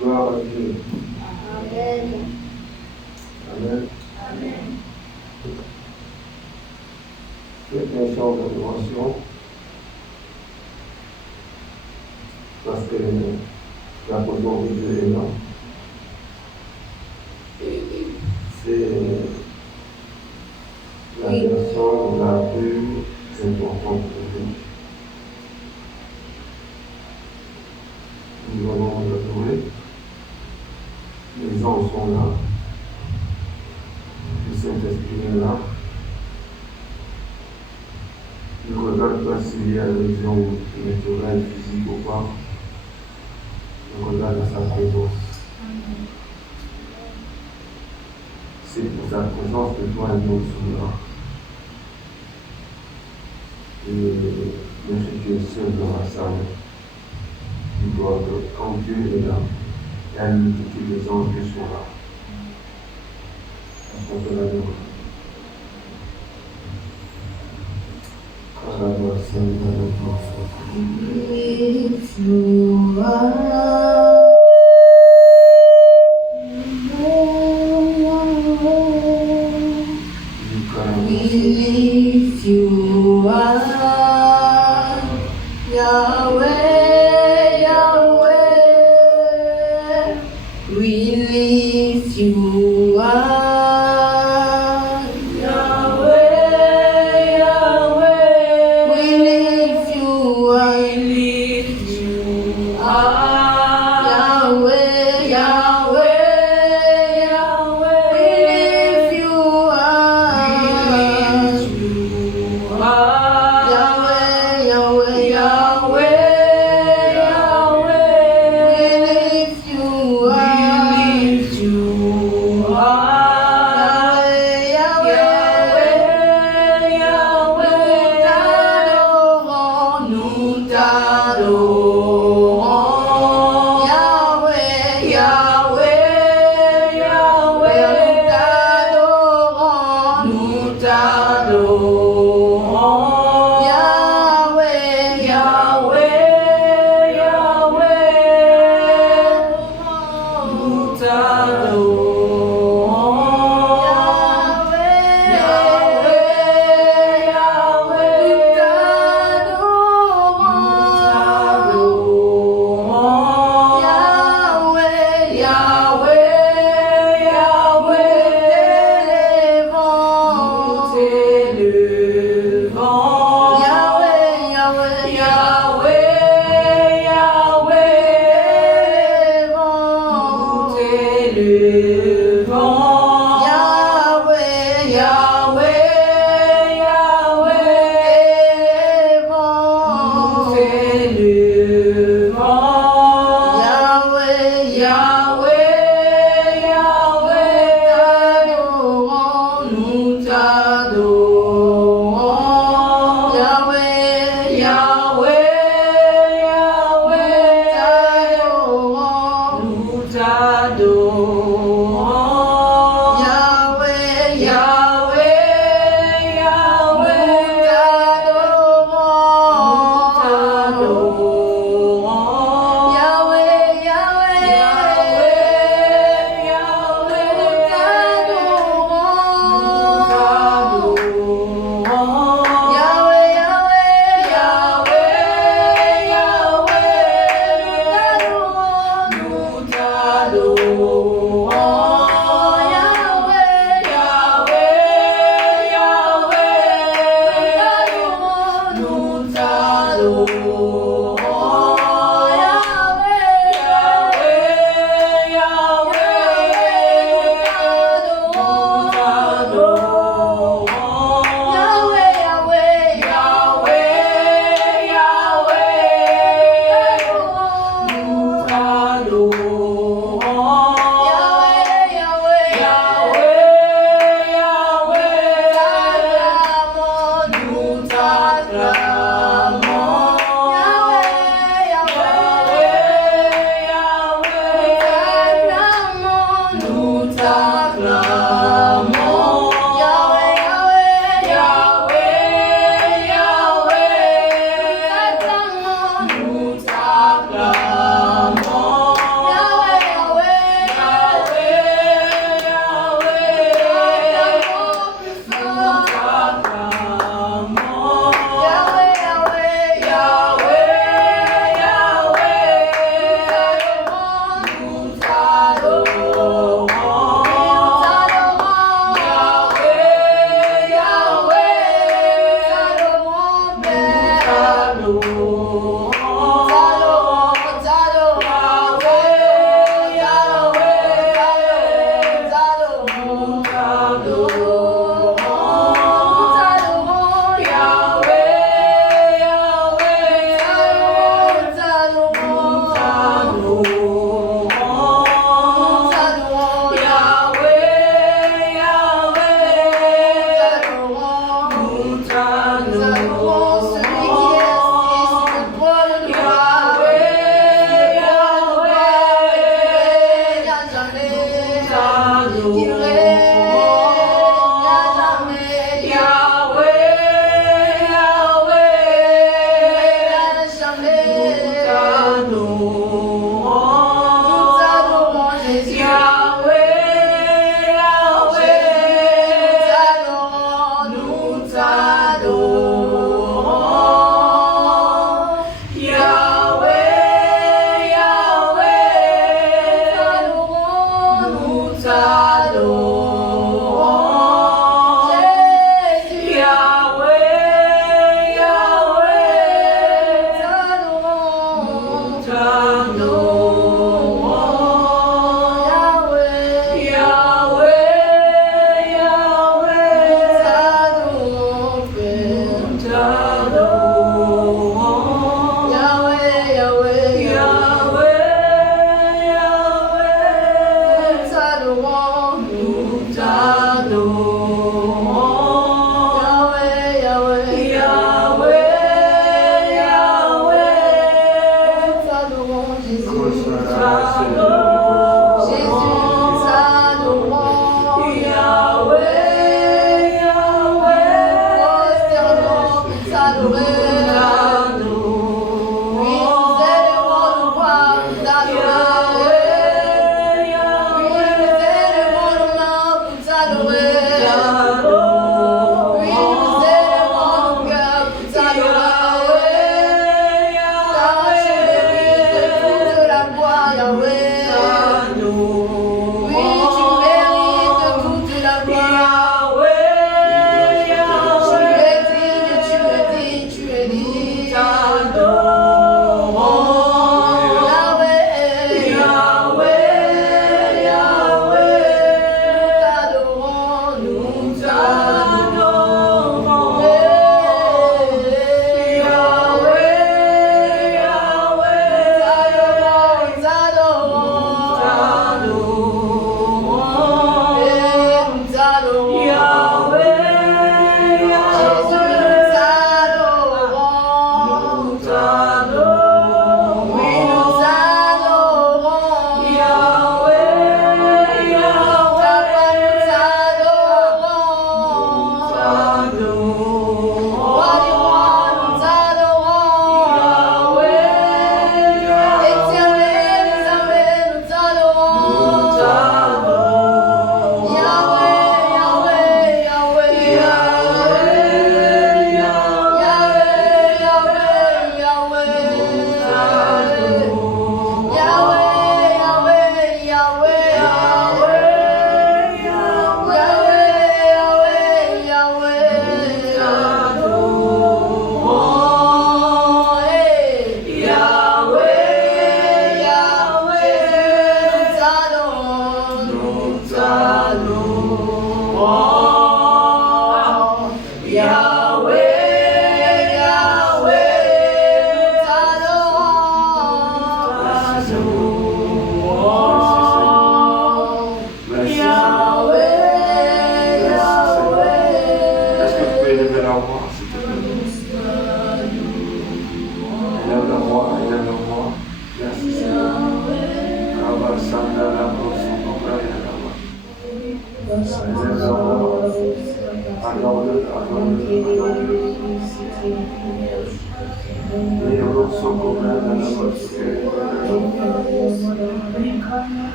Gloire à Dieu. Amen. Amen. Amen. Faites un chant d'adoration parce que la présence de Dieu est là. C'est la personne la plus importante pour nous. Nous allons l'adorer. Les anges sont là. Le Saint-Esprit est là. Ne regarde pas s'il y a une vision naturelle, physique ou pas. Ne regarde à sa présence. C'est pour sa présence que toi et nous sommes là. Et même si tu es seul dans la salle, tu dois que quand Dieu est là, il y a une multitude des anges qui sont là. Est-ce qu'on peut l'adorer? If you are, we lift you are, Yahweh, Yahweh, we lift you are. We lift you up.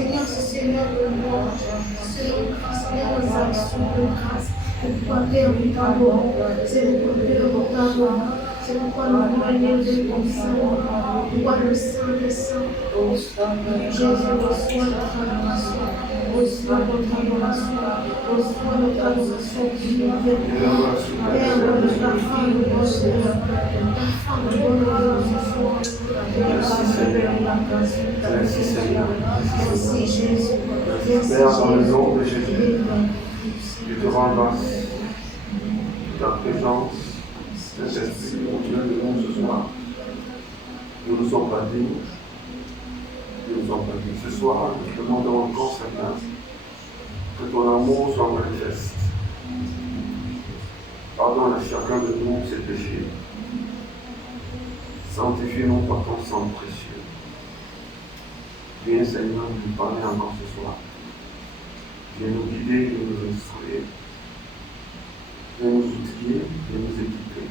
Seigneur, Seigneur, Seigneur, nos actions de grâce. C'est pourquoi Père, nous t'adorons. C'est pourquoi Père, nous t'adorons. C'est pourquoi nous voulons élever ton Saint-Nom. Pourquoi le Saint des Saints. Jésus, reçois notre adoration. Reçois notre adoration. Reçois notre adoration qui nous vient. Père, de la fin de bonheur. La fin de bonheur ce soir. Merci Seigneur. Merci Jésus. Père, dans le nom de Jésus, je te rends grâce de ta présence, Saint-Esprit, au-delà de nous ce soir. Nous ne sommes pas dignes. Nous ne sommes pas dignes. Ce soir, nous demandons encore sa grâce, que ton amour soit manifeste. Pardonne à chacun de nous ses péchés. Sanctifie-nous par ton sang précieux. Viens Seigneur nous parler encore ce soir. Viens nous guider et nous instruire. Viens nous outiller et nous équiper.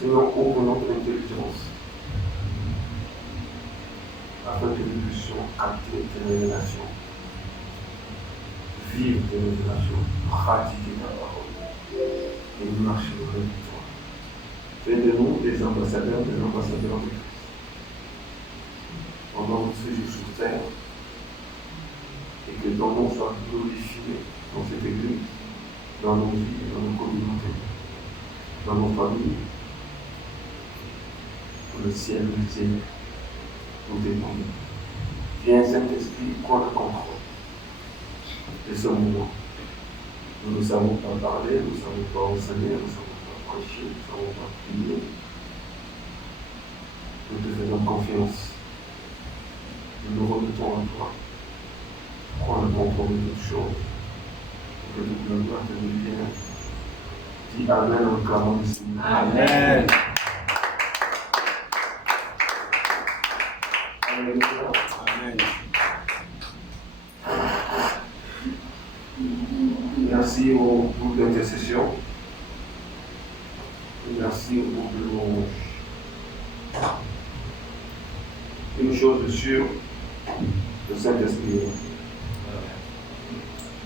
Seigneur, ouvre notre intelligence afin que nous puissions capter tes révélations, vivre tes révélations, pratiquer ta parole et marcher au même de toi. Fais de nous des ambassadeurs de Christ. Pendant notre séjour sur terre, et que ton nom soit glorifié dans cette église, dans nos vies, dans nos communautés, dans nos familles, pour le ciel, le ciel, nous dépendons. Viens Saint-Esprit, prends le contrôle de ce moment. Nous ne savons pas parler, nous ne savons pas enseigner, nous ne savons pas prêcher, nous ne savons pas prier. nous te faisons confiance. Nous nous remettons en toi. Prends le contrôle de toutes choses. Que toute la gloire te revienne. Dis Amen en clamant du Seigneur. Amen. Amen. Merci au groupe d'intercession. Merci au groupe de louange. Une chose de sûre, le Saint-Esprit.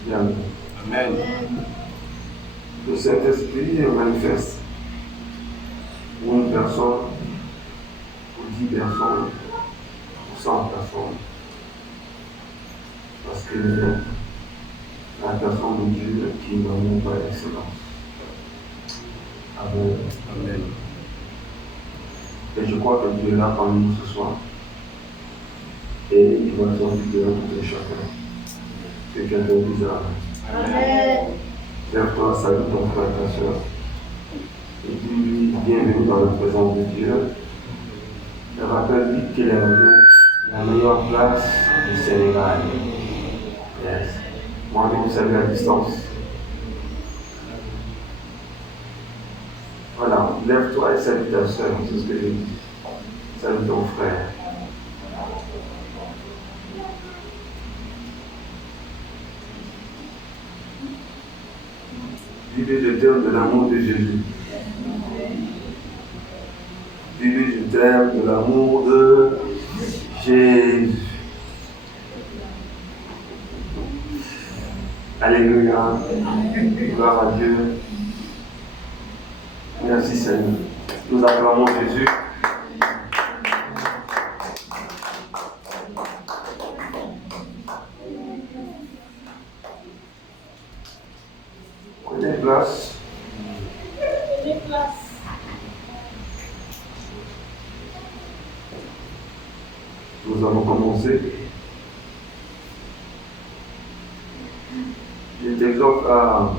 Bien. Amen. Le Saint-Esprit est manifeste pour une personne, pour 10 personnes, pour 100 personnes. Parce que la personne de Dieu qui n'a même pas d'excellence. Amen. Amen. Et je crois que Dieu est là parmi nous ce soir. Et il va faire du bien à tout et chacun. Que quelqu'un dise Amen. Amen. Lève-toi, salue ton frère et ta soeur. Et dis-lui bienvenue dans la présence de Dieu. Et rappelle-lui qu'il est la meilleure place du Sénégal. Yes. Moi, je vous salue à distance. Voilà, lève-toi et salue ta soeur, c'est ce que j'ai dit. Salue ton frère. Dis-lui, je t'aime de l'amour de Jésus. Dis-lui, je t'aime de l'amour de Jésus. Alléluia. Gloire à Dieu. Merci Seigneur. Nous acclamons Jésus. Prenez place. Nous allons commencer. Je t'exhorte à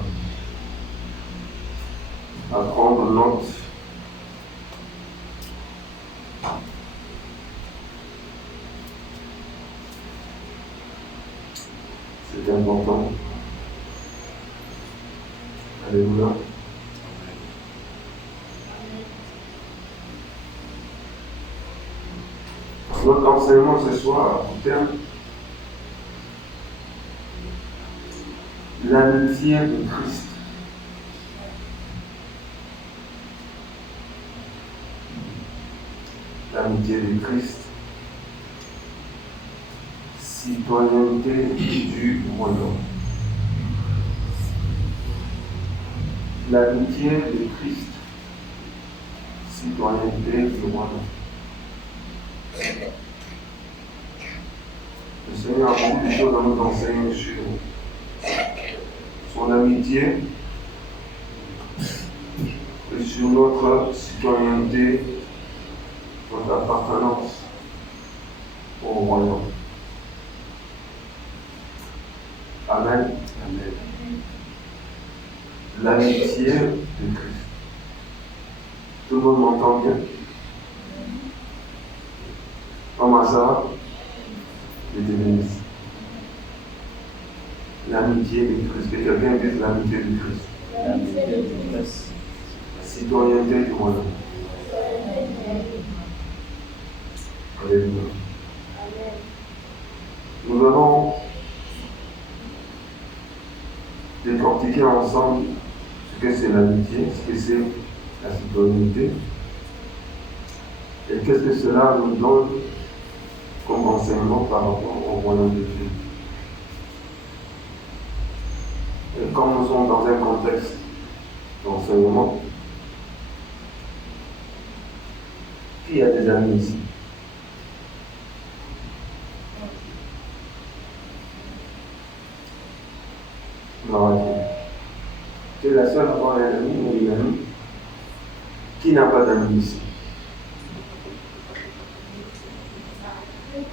prendre note. C'est important. Alléluia. Notre enseignement ce soir terme l'amitié de Christ. L'amitié de Christ, citoyenneté du royaume. L'amitié de Christ, citoyenneté du royaume. Le Seigneur a beaucoup de choses à nous enseigner sur son amitié et sur notre citoyenneté, notre appartenance au royaume. Amen. Amen. L'amitié de Christ. Tout le monde m'entend bien? Comment ça? Je te bénisse. L'amitié de Christ. Que quelqu'un dise l'amitié de Christ. L'amitié de Christ. Citoyenneté du royaume. Alléluia. Nous allons décortiquer ensemble ce que c'est l'amitié, ce que c'est la citoyenneté et qu'est-ce que cela nous donne comme enseignement par rapport au royaume de Dieu. Et comme nous sommes dans un contexte d'enseignement, qui a des amis ici? Tu es la seule à avoir un ami ou une amie qui n'a pas d'amis ici.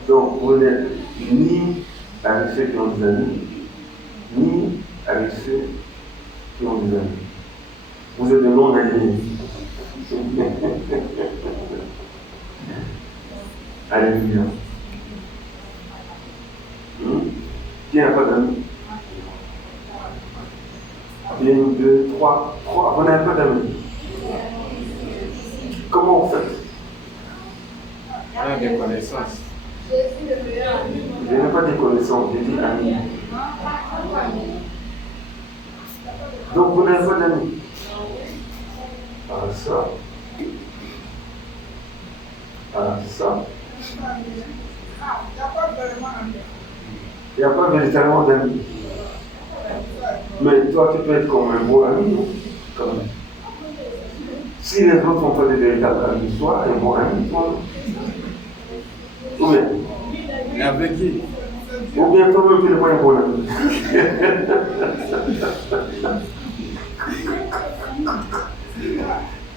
Donc, vous n'êtes ni avec ceux qui ont des amis, ni avec ceux qui ont des amis. Vous êtes de non-amis. Alléluia. Qui n'a pas d'amis? Une, deux, trois. Vous n'avez pas d'amis. Comment vous faites? On a des connaissances. Je n'ai pas des connaissances, j'ai dit amis. Donc vous n'avez pas d'amis. Ah ça. Ah ça. Il n'y a pas véritablement d'amis. Mais toi, tu peux être comme un bon ami, non? Quand même. Si les autres ne sont pas des véritables amis, sois un bon ami, toi. Ou bien? Et avec qui? Ou bien toi-même, tu n'es pas un bon ami.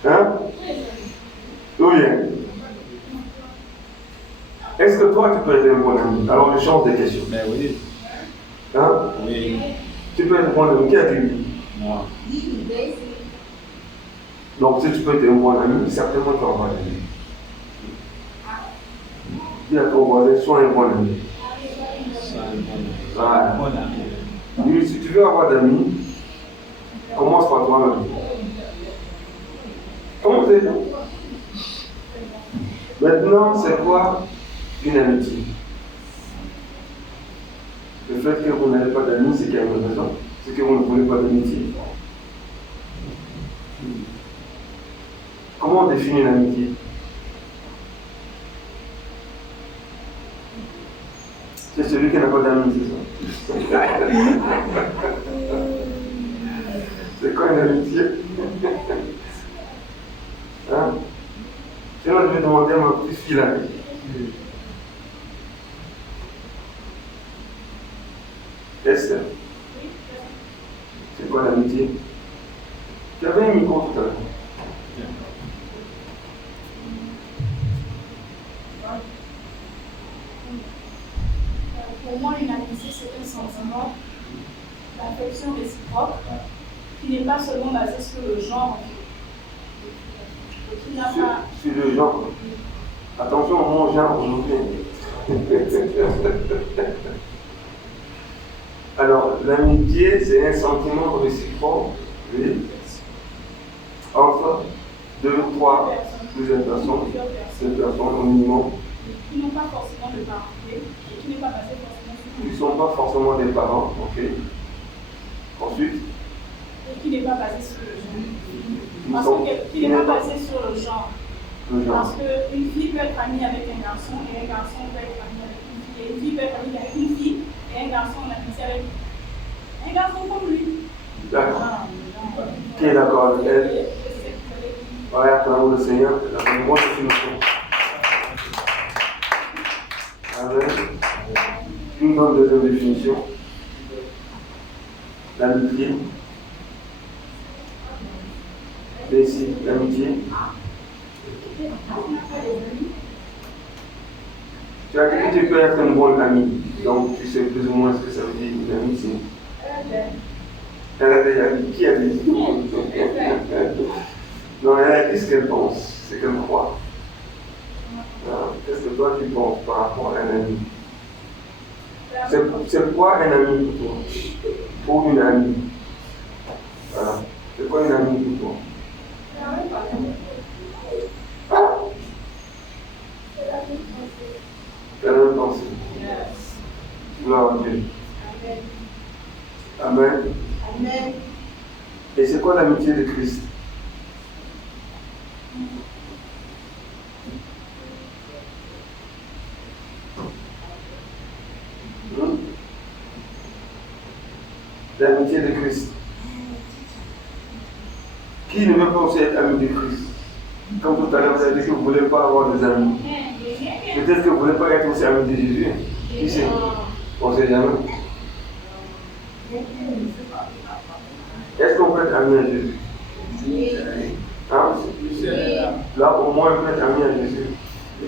Hein? Ou bien? Est-ce que toi, tu peux être un bon ami? Alors, je change de question. Mais oui. Hein? Oui. Tu peux être un bon ami. Qui a dit oui? Moi. Donc, si tu peux être un bon ami, certainement tu vas avoir un ami. Dis à ton voisin, sois un bon ami. Voilà. Bon ami. Oui, si tu veux avoir d'amis, commence par toi-même. Comment c'est? Maintenant, c'est quoi une amitié? Le fait que vous n'avez pas d'amis, c'est qu'il y a une raison. C'est que vous ne voulez pas d'amitié. Comment on définit une amitié? C'est celui qui n'a pas d'amis, c'est ça? C'est quoi une amitié? Hein? Sinon, je vais demander à ma petite fille là. Esther, c'est quoi l'amitié? Tu avais un micro tout à l'heure. Pour moi, une amitié, c'est un sentiment d'affection réciproque qui n'est pas seulement basé sur le genre. Qui n'a pas... Sur le genre. Attention, mon genre aujourd'hui. Alors, l'amitié, c'est un sentiment réciproque, oui, entre deux, trois, plusieurs personnes, deux personnes au minimum, qui n'ont pas forcément de parenté et qui n'est pas basé forcément sur qui ne sont pas forcément des parents, ok. Ensuite, et qui n'est pas basé sur le genre. Parce sont, qui n'est pas basé sur le genre. le genre. Parce qu'une fille peut être amie avec un garçon et un garçon peut être ami avec une fille. Et une fille peut être amie avec une fille et un garçon en amitié avec un garçon comme lui. D'accord. Qui est d'accord avec elle? Ouais, acclamons le Seigneur. Moi, je suis le Amen. Une bonne deuxième définition. L'amitié. Et ici, l'amitié. Tu as dit que tu peux être un bon ami. Donc, tu sais plus ou moins ce que ça veut dire une amitié. Elle a déjà dit. Qui a dit? Non, elle a dit ce qu'elle pense, ce qu'elle croit. Qu'est-ce que toi tu penses par rapport à un ami? C'est quoi un ami pour toi? Pour une amie. Voilà. C'est quoi une amie pour toi? C'est la même pensée. Gloire à Dieu. Amen. Amen. Et c'est quoi l'amitié de Christ? L'amitié de Christ. Qui ne veut pas aussi être ami de Christ? Comme tout à l'heure, vous avez dit que vous ne voulez pas avoir des amis. Peut-être que vous ne voulez pas être aussi ami de Jésus. Qui sait? On ne sait jamais. Est-ce qu'on peut être ami à Jésus? Hein? Là, au moins, on peut être ami à Jésus.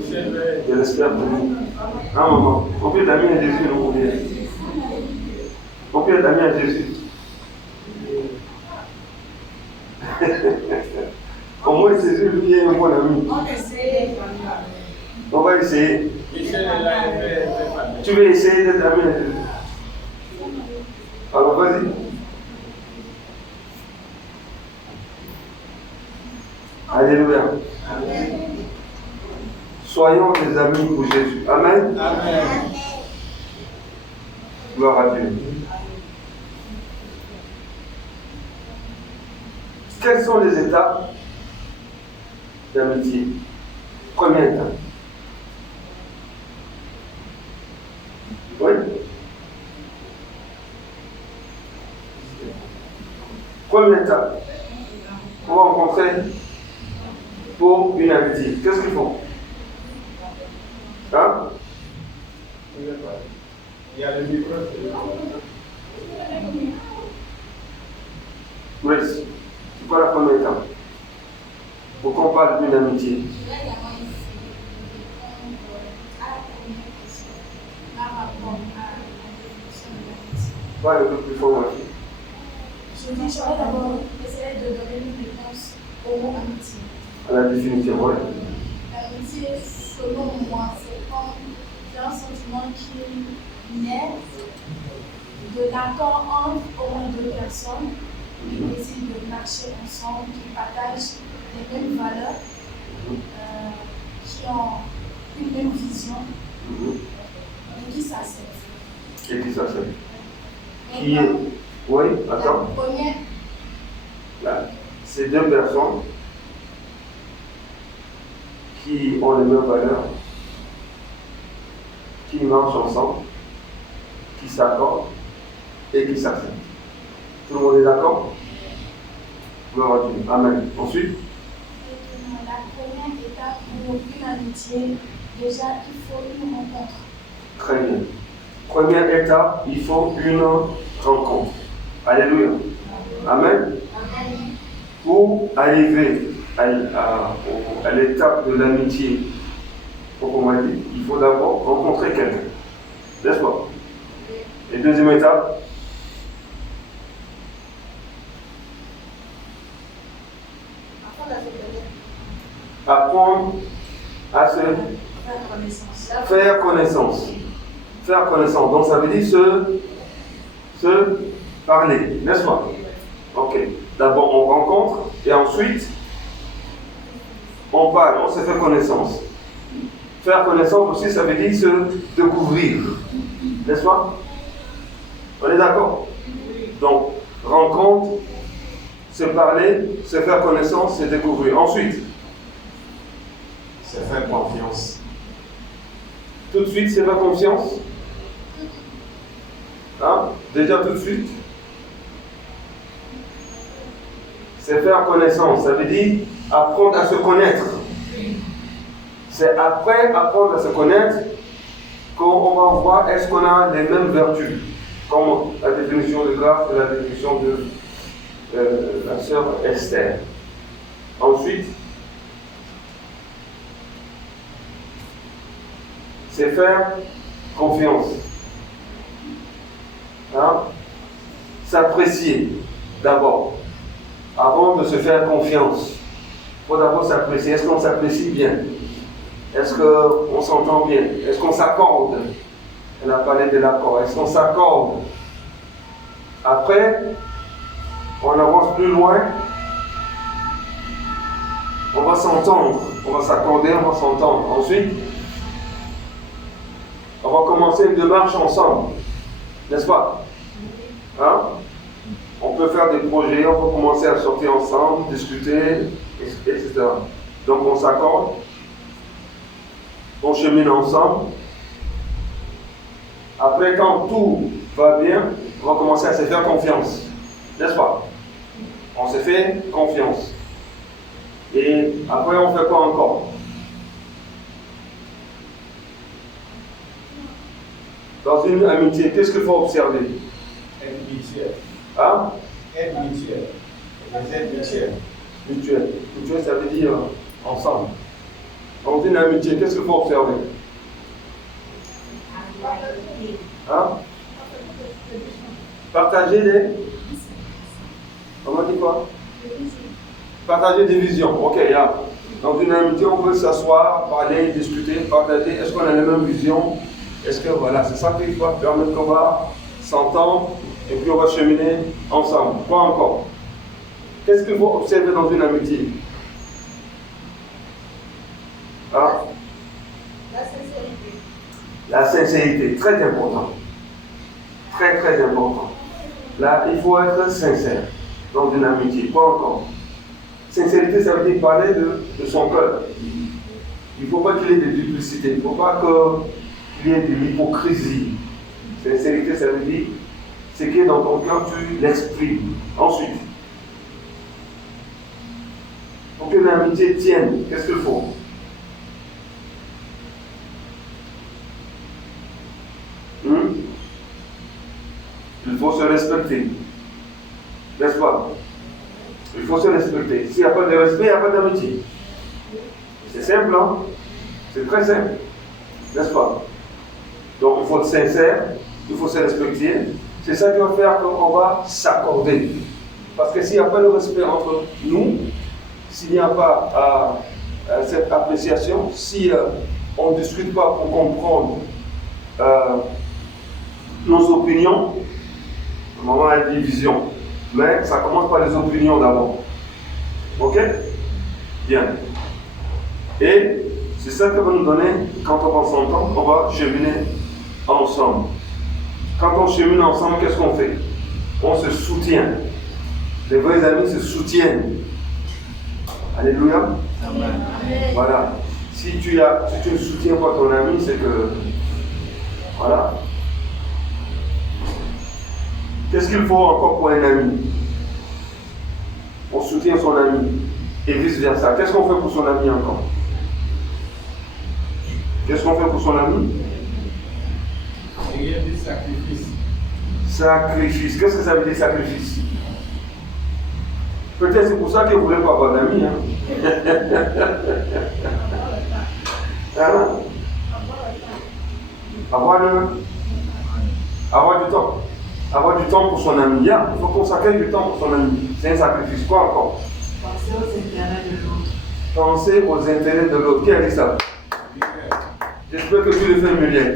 Je l'espère pour vous. Hein, maman? On peut être ami à Jésus, non? On peut être ami à Jésus. Au moins, Jésus, lui, est un bon ami. On va essayer. Michel est là, il fait famille. Tu veux essayer d'être ami? Alors vas-y. Alléluia. Soyons des amis pour Jésus. Amen. Amen. Gloire à Dieu. Quelles sont les étapes d'amitié? Première étape. Oui. Première étape. On va rencontrer pour une amitié. Qu'est-ce qu'il faut? Hein? Il y a le micro. Oui. C'est quoi la première étape? Pour qu'on parle d'une amitié. Pas le plus fort, moi. Je dis, j'aurais d'abord essayé de donner une réponse au mot amitié. À la définition, oui. L'amitié, selon moi, c'est comme un sentiment qui naît de l'accord entre au moins deux personnes qui décident de marcher ensemble, qui partagent les mêmes valeurs, qui ont une même vision et qui s'acceptent. Et qui ça c'est? Et Qui est? comme Oui, la attends. première, Là, c'est deux personnes qui ont les mêmes valeurs, qui marchent ensemble, qui s'accordent et qui s'acceptent. Tout le monde est d'accord? Gloire à Dieu. Amen. Ensuite, la première étape pour une amitié, déjà, il faut une rencontre. très bien. Première étape, il faut une rencontre. Alléluia. Amen. Pour arriver à l'étape de l'amitié, proprement dit, il faut d'abord rencontrer quelqu'un. N'est-ce pas? Et deuxième étape, apprendre à se faire connaissance. Faire connaissance. Donc ça veut dire se parler, n'est-ce pas? Ok. D'abord on rencontre et ensuite on parle, on se fait connaissance. Faire connaissance aussi, ça veut dire se découvrir, n'est-ce pas? On est d'accord? Donc, rencontre, se parler, se faire connaissance, se découvrir. Ensuite, Se faire confiance. tout de suite, se faire confiance. Hein? Déjà tout de suite. Se faire connaissance, ça veut dire apprendre à se connaître. C'est après apprendre à se connaître qu'on va voir est-ce qu'on a les mêmes vertus. Comme la définition de Graphe et la définition de la sœur Esther. Ensuite, c'est faire confiance. Hein? S'apprécier d'abord. Avant de se faire confiance, il faut d'abord s'apprécier. Est-ce qu'on s'apprécie bien? Est-ce qu'on s'entend bien? Est-ce qu'on s'accorde? Elle a parlé de l'accord. Est-ce qu'on s'accorde? Après, on avance plus loin. On va s'entendre. On va s'accorder, on va s'entendre. Ensuite, on va commencer une démarche ensemble. N'est-ce pas? Hein? On peut faire des projets, on peut commencer à sortir ensemble, discuter, etc. Donc on s'accorde, on chemine ensemble. Après, quand tout va bien, on va commencer à se faire confiance. N'est-ce pas? On se fait confiance. Et après, on fait quoi encore? Dans une amitié, qu'est-ce qu'il faut observer? Aide mutuelle. Hein? Aide mutuelle. Les aides mutuelles. Mutuelle. Mutuelle, ça veut dire ensemble. Dans une amitié, qu'est-ce qu'il faut observer? Hein? Partager les... On m'a dit quoi? Partager des visions. Ok, yeah. Dans une amitié, on peut s'asseoir, parler, discuter, partager. Est-ce qu'on a la même vision? Est-ce que voilà, c'est ça qui va permettre qu'on va s'entendre et puis on va cheminer ensemble. Quoi encore? Qu'est-ce qu'il faut observer dans une amitié? Hein? La sincérité. La sincérité, très important. Très très important. Là, il faut être sincère dans une amitié. Quoi encore? Sincérité, ça veut dire parler de son cœur. Il ne faut pas qu'il y ait de duplicité. Il ne faut pas qu'il y ait de l'hypocrisie. Sincérité, ça veut dire ce qui est dans ton cœur, tu l'exprimes. Ensuite, pour que l'amitié tienne, qu'est-ce qu'il faut? Il faut se respecter. N'est-ce pas? Il faut se respecter. S'il n'y a pas de respect, il n'y a pas d'amitié. C'est simple, hein? C'est très simple. N'est-ce pas? Donc il faut être sincère, il faut se respecter. C'est ça qui va faire qu'on va s'accorder. Parce que s'il n'y a pas de respect entre nous, s'il n'y a pas cette appréciation, si on ne discute pas pour comprendre nos opinions, à un moment il y a une division. Mais ça commence par les opinions d'abord. Ok? Bien. Et c'est ça que va nous donner, quand on va s'entendre, on va cheminer ensemble. Quand on chemine ensemble, qu'est-ce qu'on fait? On se soutient. Les vrais amis se soutiennent. Alléluia. Amen. Voilà. Si tu ne soutiens pas ton ami, c'est que... Voilà. Qu'est-ce qu'il faut encore pour un ami? On soutient son ami. Et vice-versa. Qu'est-ce qu'on fait pour son ami encore? Qu'est-ce qu'on fait pour son ami? Il y a des sacrifices. Sacrifice. Qu'est-ce que ça veut dire sacrifice? Peut-être c'est pour ça qu'il ne voulait pas avoir d'amis. Hein? Hein? Avoir du temps. Avoir du temps pour son ami. Il faut consacrer du temps pour son ami. C'est un sacrifice. Quoi encore? Penser aux intérêts de l'autre. Penser aux intérêts de l'autre. Qui a dit ça? J'espère que tu le fais, Muriel.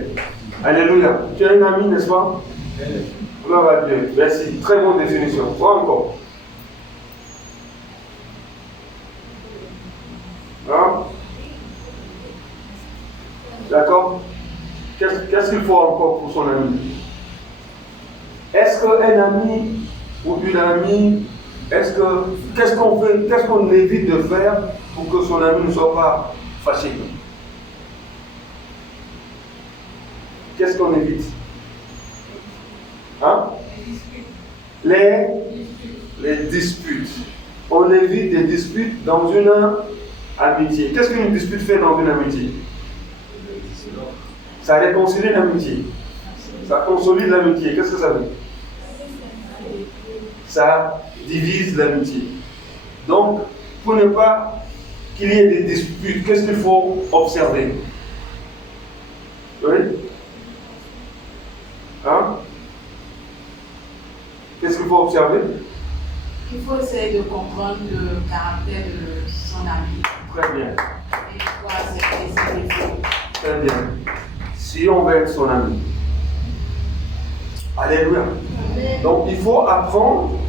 Alléluia. Tu as une amie, n'est-ce pas? Gloire à Dieu. Merci. Très bonne définition. Quoi encore? Hein? D'accord? Qu'est-ce qu'il faut encore pour son ami? Est-ce qu'un ami ou une amie, qu'est-ce qu'on fait, qu'est-ce qu'on évite de faire pour que son ami ne soit pas fâché? Qu'est-ce qu'on évite? Hein? Les disputes. On évite des disputes dans une amitié. Qu'est-ce qu'une dispute fait dans une amitié? Ça réconcilie l'amitié. Ça consolide l'amitié. Qu'est-ce que ça veut? Ça divise l'amitié. Donc, pour ne pas qu'il y ait des disputes, qu'est-ce qu'il faut observer? Oui? Hein? Qu'est-ce qu'il faut observer? Il faut essayer de comprendre le caractère de son ami. Très bien. Et voir ses défauts. Très bien. Si on veut être son ami. Alléluia. Donc il faut apprendre,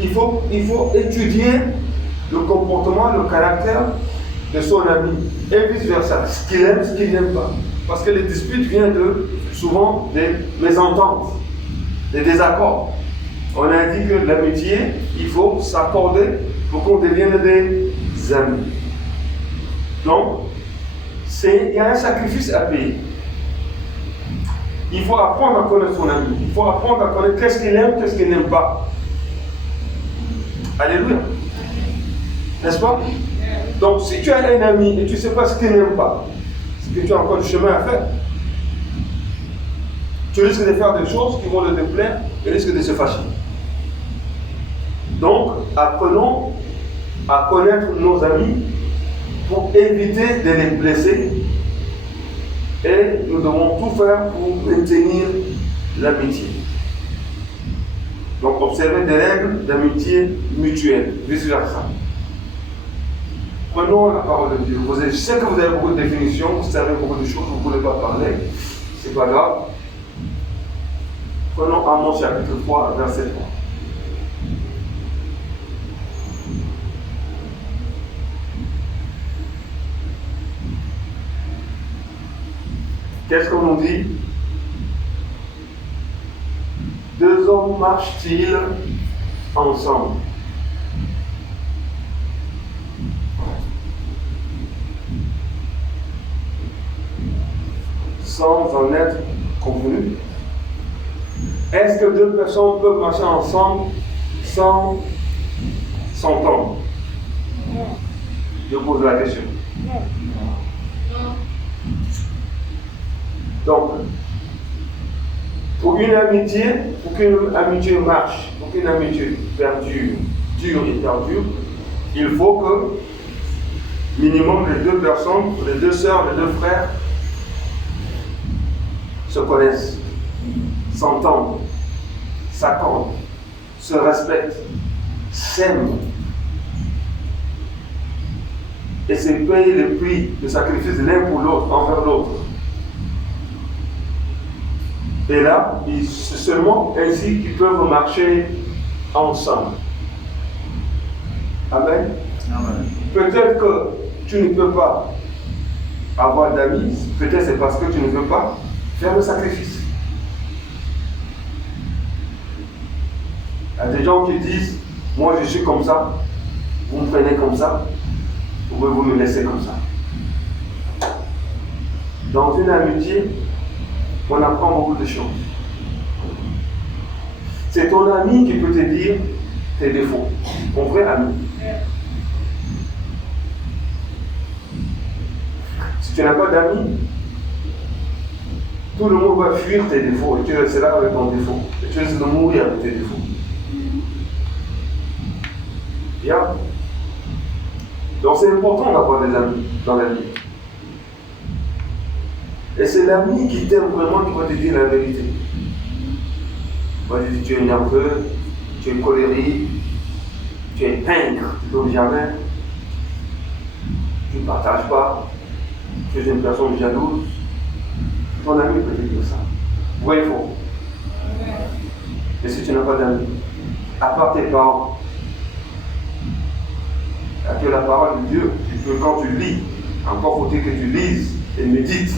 il faut étudier le comportement, le caractère de son ami. Et vice-versa. Ce qu'il aime, ce qu'il n'aime pas. Parce que les disputes viennent souvent des mésententes, des désaccords. On a dit que l'amitié, il faut s'accorder pour qu'on devienne des amis. Donc, il y a un sacrifice à payer. Il faut apprendre à connaître son ami. Il faut apprendre à connaître qu'est-ce qu'il aime, qu'est-ce qu'il n'aime pas. Alléluia. N'est-ce pas? Donc, si tu as un ami et tu ne sais pas ce qu'il n'aime pas, c'est que tu as encore du chemin à faire. Tu risques de faire des choses qui vont le déplaire et risques de se fâcher. Donc, apprenons à connaître nos amis pour éviter de les blesser. Et nous devons tout faire pour maintenir l'amitié. Donc, observer des règles d'amitié mutuelle, vice-versa. Prenons la parole de Dieu. Je sais que vous avez beaucoup de définitions, vous savez beaucoup de choses, vous ne pouvez pas parler. C'est pas grave. Prenons Amos chapitre 3, verset 3. Qu'est-ce qu'on nous dit? Deux hommes marchent-ils ensemble? Sans en être convenus? Est-ce que deux personnes peuvent marcher ensemble sans s'entendre? Je pose la question. Donc, pour qu'une amitié marche, pour qu'une amitié dure et perdure, il faut que minimum les deux personnes, les deux sœurs, les deux frères se connaissent, s'entendent, s'accordent, se respectent, s'aiment et se payent le prix de sacrifice l'un pour l'autre, envers l'autre. Et là, c'est seulement ainsi qu'ils peuvent marcher ensemble. Amen. Amen. Peut-être que tu ne peux pas avoir d'amis, peut-être c'est parce que tu ne veux pas faire le sacrifice. Il y a des gens qui disent, moi je suis comme ça, vous me prenez comme ça, ou vous me laissez comme ça. Dans une amitié, on apprend beaucoup de choses. C'est ton ami qui peut te dire tes défauts, ton vrai ami. Si tu n'as pas d'amis, tout le monde va fuir tes défauts et tu resteras avec ton défaut. Et tu risques de mourir avec tes défauts. Bien. Donc c'est important d'avoir des amis dans la vie. Et c'est l'ami qui t'aime vraiment qui va te dire la vérité. Moi je dis tu es nerveux, tu es colérique, tu es pingre, tu ne donnes jamais, tu ne partages pas, tu es une personne jalouse. Ton ami peut te dire ça. Vrai ou faux? Et si tu n'as pas d'amis, à part tes parents, avec la parole de Dieu, tu peux, quand tu lis, encore faut-il que tu lises et médites.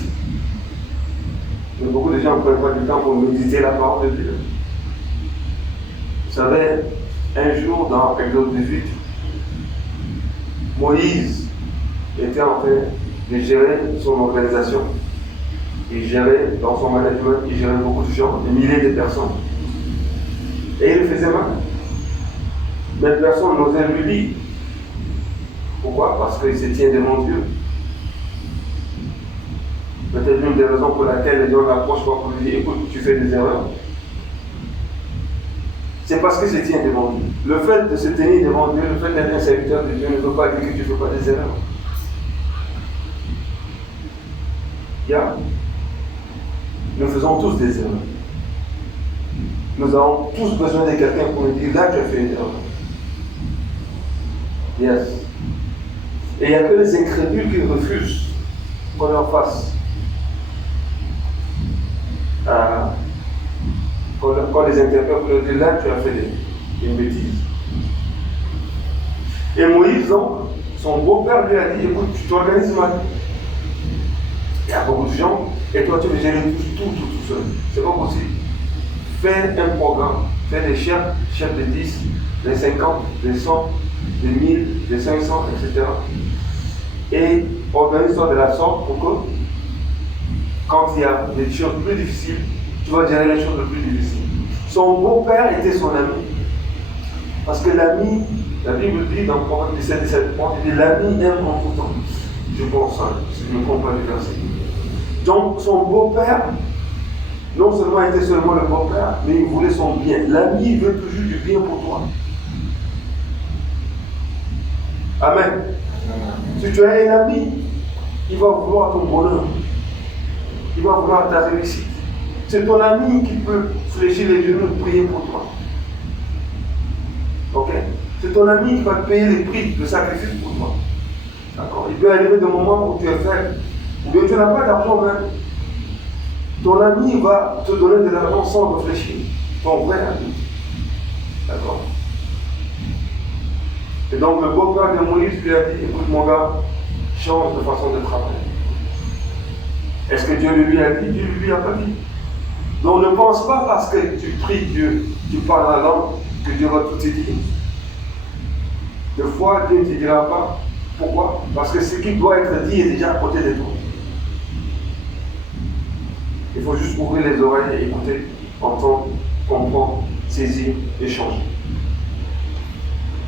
Mais beaucoup de gens ne prennent pas du temps pour méditer la parole de Dieu. Vous savez, un jour dans Exode 18, Moïse était en train de gérer son organisation. Il gérait, dans son management, il gérait beaucoup de gens, des milliers de personnes. Et il le faisait mal. Mais personne n'osait lui dire. Pourquoi? Parce qu'il se tient devant Dieu. Peut-être l'une des raisons pour laquelle les gens l'approchent pas pour lui dire écoute, tu fais des erreurs. C'est parce qu'il se tient devant Dieu. Le fait de se tenir devant Dieu, le fait d'être un serviteur de Dieu ne veut pas dire que tu ne fais pas des erreurs. Yeah. Nous faisons tous des erreurs. Nous avons tous besoin de quelqu'un pour nous dire là tu as fait une erreur. Yes. Et il n'y a que les incrédules qui refusent qu'on leur fasse. Qu'on les interpelle pour leur dire là tu as fait une bêtise. Et Moïse, donc, son beau-père lui a dit écoute, tu t'organises mal. Il y a beaucoup de gens, et toi tu veux gérer tout seul. C'est pas possible. Fais un programme, fais des chefs de 10, de 50, de 100, de 1000, de 500, etc. Et organise-toi de la sorte pour que, quand il y a des choses plus difficiles, tu vas gérer les choses les plus difficiles. Son beau-père était son ami. Parce que l'ami, la Bible dit dans Proverbe 17, il dit l'ami aime en tout temps. Je pense, si je ne me trompe pas du verset. Donc son beau-père, non seulement était seulement le beau-père, mais il voulait son bien. L'ami veut toujours du bien pour toi. Amen. Si tu as un ami, il va vouloir ton bonheur. Il va vouloir ta réussite. C'est ton ami qui peut fléchir les genoux et prier pour toi. Ok? C'est ton ami qui va te payer les prix de sacrifice pour toi. D'accord. Il peut arriver des moments où tu es faible, ou bien tu n'as pas d'argent même. Ton ami va te donner de l'argent sans réfléchir. Ton vrai ami. D'accord. Et donc le beau-père de Moïse lui a dit, écoute mon gars, change de façon de travailler. Est-ce que Dieu lui a dit? Dieu lui a pas dit. Donc ne pense pas parce que tu pries Dieu, tu parles la langue, que Dieu va tout te dire. Des fois, Dieu ne te dira pas. Pourquoi? Parce que ce qui doit être dit est déjà à côté de toi. Il faut juste ouvrir les oreilles et écouter, entendre, comprendre, saisir, échanger.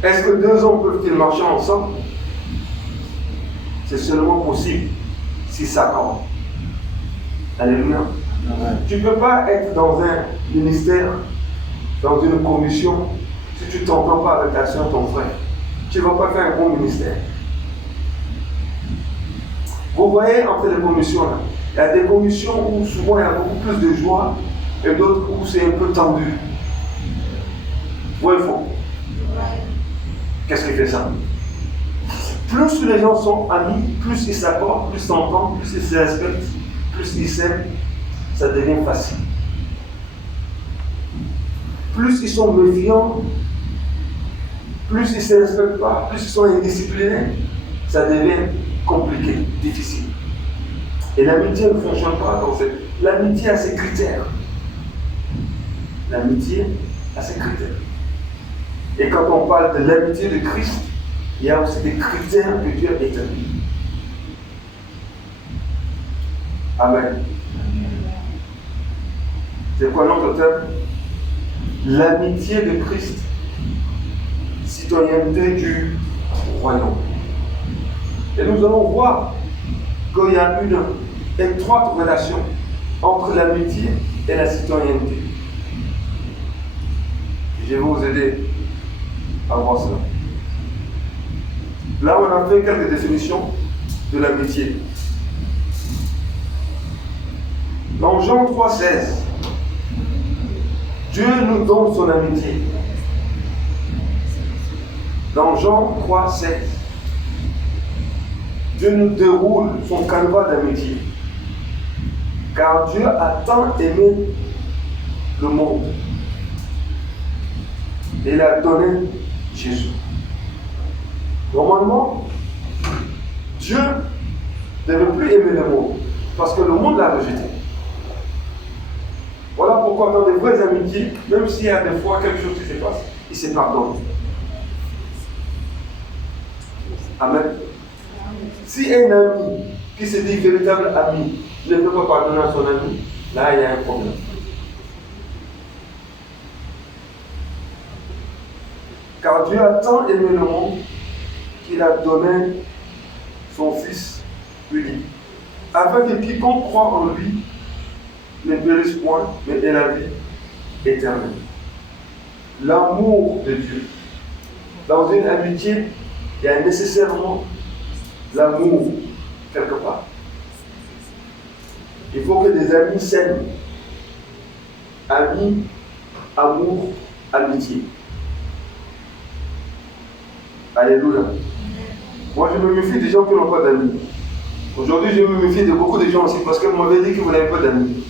Est-ce que deux hommes peuvent-ils marcher ensemble? C'est seulement possible si ça compte. Alléluia. Tu ne peux pas être dans un ministère, dans une commission, si tu ne t'entends pas avec ta soeur, ton frère. Tu ne vas pas faire un bon ministère. Vous voyez entre les commissions là, il y a des commissions où souvent il y a beaucoup plus de joie et d'autres où c'est un peu tendu. Vrai ou faux? Qu'est-ce qui fait ça? Plus les gens sont amis, plus ils s'accordent, plus ils s'entendent, plus ils se respectent, plus ils s'aiment, ça devient facile. Plus ils sont méfiants, plus ils ne se respectent pas, plus ils sont indisciplinés, ça devient compliqué, difficile. Et l'amitié ne fonctionne pas comme ça. L'amitié a ses critères. L'amitié a ses critères. Et quand on parle de l'amitié de Christ, il y a aussi des critères que Dieu a établis. Amen. C'est quoi notre thème? L'amitié de Christ, citoyenneté du royaume. Et nous allons voir qu'il y a une étroite relation entre l'amitié et la citoyenneté. Je vais vous aider à voir cela. Là, on a fait quelques définitions de l'amitié. Dans Jean 3,16, Dieu nous donne son amitié. Dans Jean 3,16, Dieu nous déroule son canevas d'amitié. Car Dieu a tant aimé le monde. Et il a donné Jésus. Normalement, Dieu ne veut plus aimer le monde. Parce que le monde l'a rejeté. Voilà pourquoi dans des vraies amitiés, même s'il y a des fois quelque chose qui se passe, il se pardonne. Amen. Si un ami qui se dit véritable ami ne peut pas pardonner à son ami, là il y a un problème. Car Dieu a tant aimé le monde qu'il a donné son Fils unique, afin que quiconque croit en lui ne périsse point, mais ait la vie éternelle. L'amour de Dieu. Dans une amitié, il y a nécessairement l'amour quelque part. Il faut que des amis s'aiment. Amis, amour, amitié. Alléluia. Moi, je me méfie des gens qui n'ont pas d'amis. Aujourd'hui, je me méfie de beaucoup de gens aussi parce que vous m'avez dit que vous n'avez pas d'amis.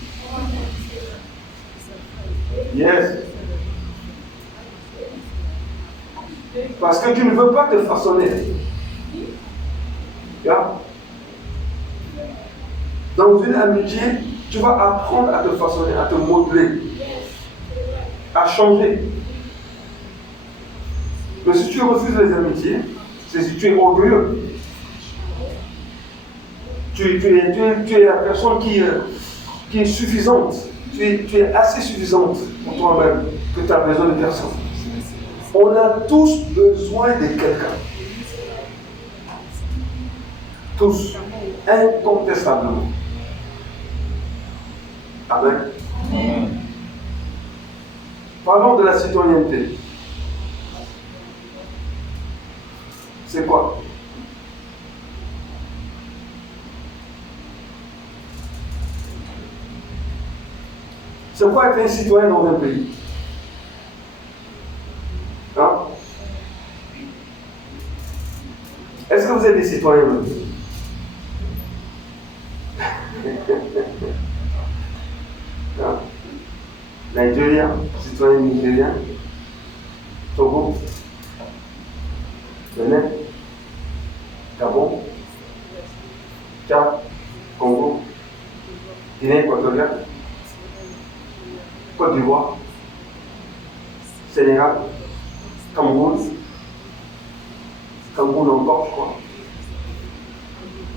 Yes. Parce que tu ne veux pas te façonner. Yeah. Dans une amitié, tu vas apprendre à te façonner, à te modeler, à changer. Mais si tu refuses les amitiés, c'est si tu es orgueilleux. Tu es la personne qui est suffisante. Tu es assez suffisante pour toi-même que tu as besoin de personne. On a tous besoin de quelqu'un. Tous. Incontestablement. Amen. Amen. Parlons de la citoyenneté. C'est quoi? C'est quoi être un citoyen dans un pays? Hein? Est-ce que vous êtes des citoyens même. Nigeria, citoyen nigérien, Togo, Bénin, Gabon, Tchad, Congo, Guinée équatoriale, Côte d'Ivoire, Sénégal, Cameroun encore, je crois.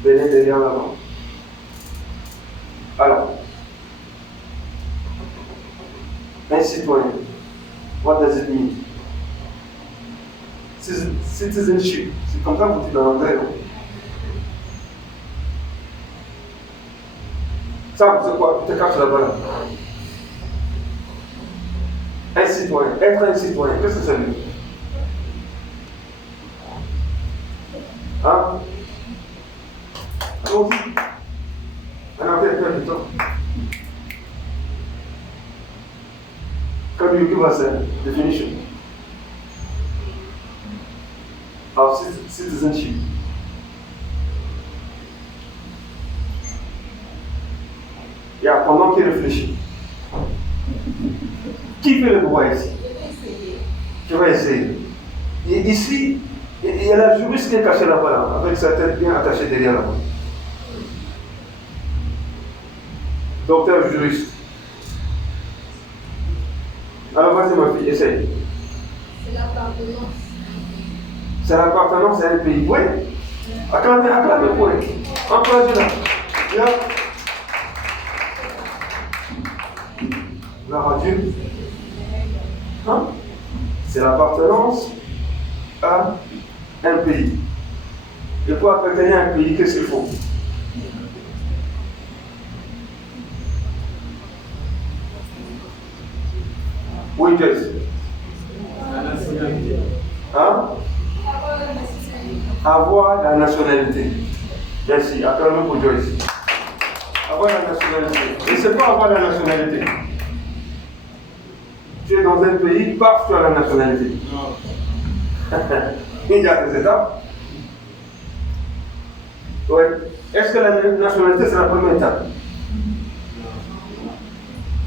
Bénin derrière là-bas. Alors, un citoyen, what does it mean? Citizenship, c'est comme ça que vous dites en anglais, non? Ça, c'est quoi? Tu te caches là-bas là. Un citoyen, être un citoyen, qu'est-ce que ça veut dire? Hein? Allons-y. Alors, fais du temps. Can you give us a definition of citizenship? Il y a pendant qu'il réfléchit. Qui fait le droit ici? Je vais essayer. Et ici, il y a la juriste qui est cachée là-bas, là, avec sa tête bien attachée derrière là-bas. Docteur juriste. Alors vas-y ma fille, essaye. C'est l'appartenance. C'est l'appartenance à un pays. Oui. Acclamez pour elle. Encouragez-la. Viens. Gloire à Dieu. Hein? C'est l'appartenance à un pays. Et pour appartenir à un pays, qu'est-ce qu'il faut? Oui, qu'est-ce? La nationalité. Hein? Avoir la nationalité. Merci. Acclamez pour Joyce. Avoir la nationalité. Et c'est quoi avoir la nationalité? Tu es dans un pays, paf, tu as la nationalité. Non. Il y a des étapes. Oui. Est-ce que la nationalité, c'est la première étape?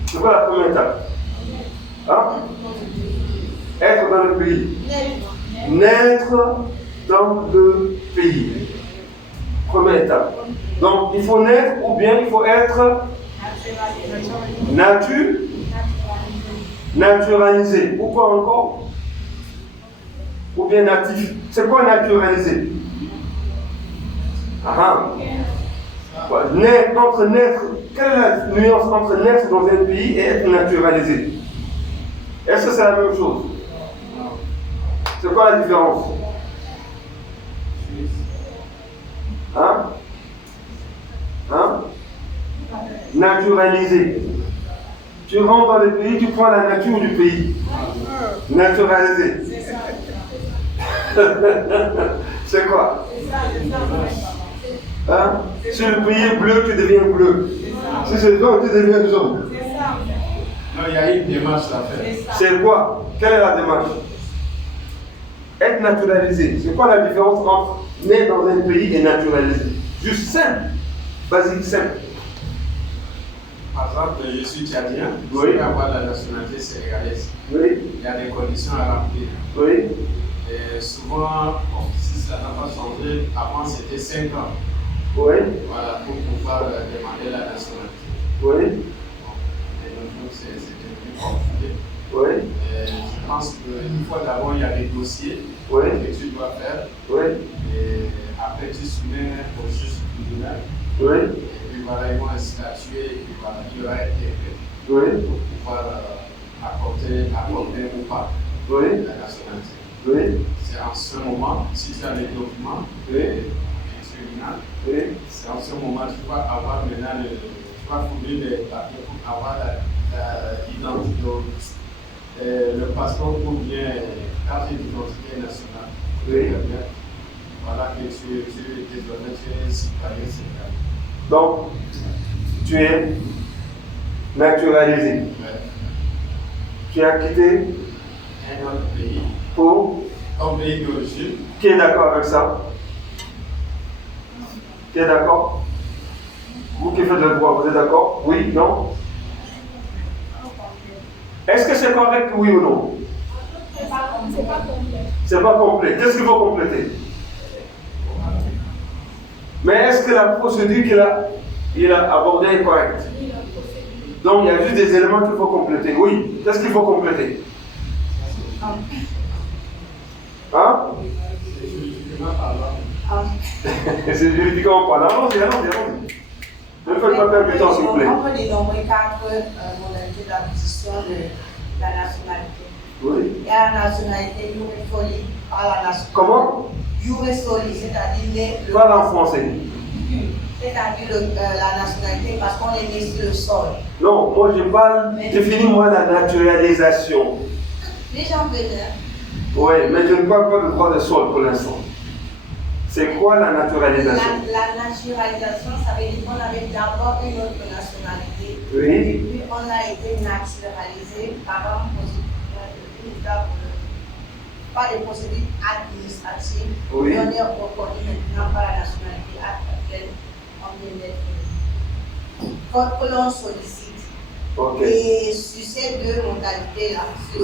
C'est quoi la première étape? Hein? Être dans le pays. Naître dans le pays. Première étape. Donc, il faut naître ou bien il faut être naturalisé. Pourquoi encore? Ou bien natif. C'est quoi naturalisé? Quelle est la nuance entre naître dans un pays et être naturalisé? Est-ce que c'est la même chose? C'est quoi la différence? Hein? Naturalisé. Tu rentres dans le pays, tu prends la nature du pays. Naturalisé. C'est quoi? Hein? Si le pays est bleu, tu deviens bleu. Si c'est jaune, tu deviens jaune. Non, il y a une démarche à faire. C'est quoi? Quelle est la démarche? Être naturalisé. C'est quoi la différence entre né dans un pays et naturalisé? Juste simple. Basique, simple. Par exemple, je suis tchadien, je Oui. peux avoir la nationalité sénégalaise. Oui. Il y a des conditions à remplir. Oui. Et souvent, bon, si ça n'a pas changé, avant c'était 5 ans. Oui. Voilà, pour pouvoir demander la nationalité. Oui. Bon, et donc, c'était plus compliqué. Oui. Je pense qu'une fois d'abord, il y a des dossiers Oui. que tu dois faire. Oui. Et après, tu soumets au juge tribunal. Oui. Et puis voilà, ils vont statuer. Et puis voilà, il y aura intérêt Oui. pour pouvoir accorder ou pas Oui. la nationalité. Oui. C'est en ce moment, si tu as les documents Oui. tribunal, Oui. c'est en ce moment que tu vas avoir maintenant tu vas fournir les papiers pour avoir l'identité, le passeport ou bien carte d'identité nationale. Oui. Voilà que tu es désormais citoyen sénégalais. Donc, tu es naturalisé. Ouais. Tu as quitté Un autre pays, pour. ton pays d'origine, Qui est d'accord avec ça? Tu es d'accord? Vous qui faites le droit, vous êtes d'accord? Oui? Non? Est-ce que c'est correct, oui ou non? C'est pas complet. C'est pas complet. Qu'est-ce qu'il faut compléter? Mais est-ce que la procédure qu'il a abordée est correcte? Donc il y a juste des éléments qu'il faut compléter. Oui. Qu'est-ce qu'il faut compléter? Hein? C'est juridiquement parlant. Allons-y. Ne faites pas perdre du temps, s'il vous plaît. On peut dénombrer 4 modalités d'acquisition de la nationalité. Oui. Il y a la nationalité Yuresoli par la nationalité. Comment? Yuresoli, c'est-à-dire Parle en français. C'est-à-dire la nationalité parce qu'on est né sur le sol. Non, moi je parle, définis-moi la naturalisation. Les gens veulent. Oui, mais je ne parle pas de droit de sol pour l'instant. C'est quoi la naturalisation? La naturalisation, ça veut dire qu'on avait d'abord une autre nationalité. Oui. Et puis on a été naturalisé par pas des procédures administratives. Oui. Et on est reconnu maintenant par la nationalité à laquelle on vient d'être. Quand l'on sollicite. Ok. Et sur ces 2 modalités-là, sur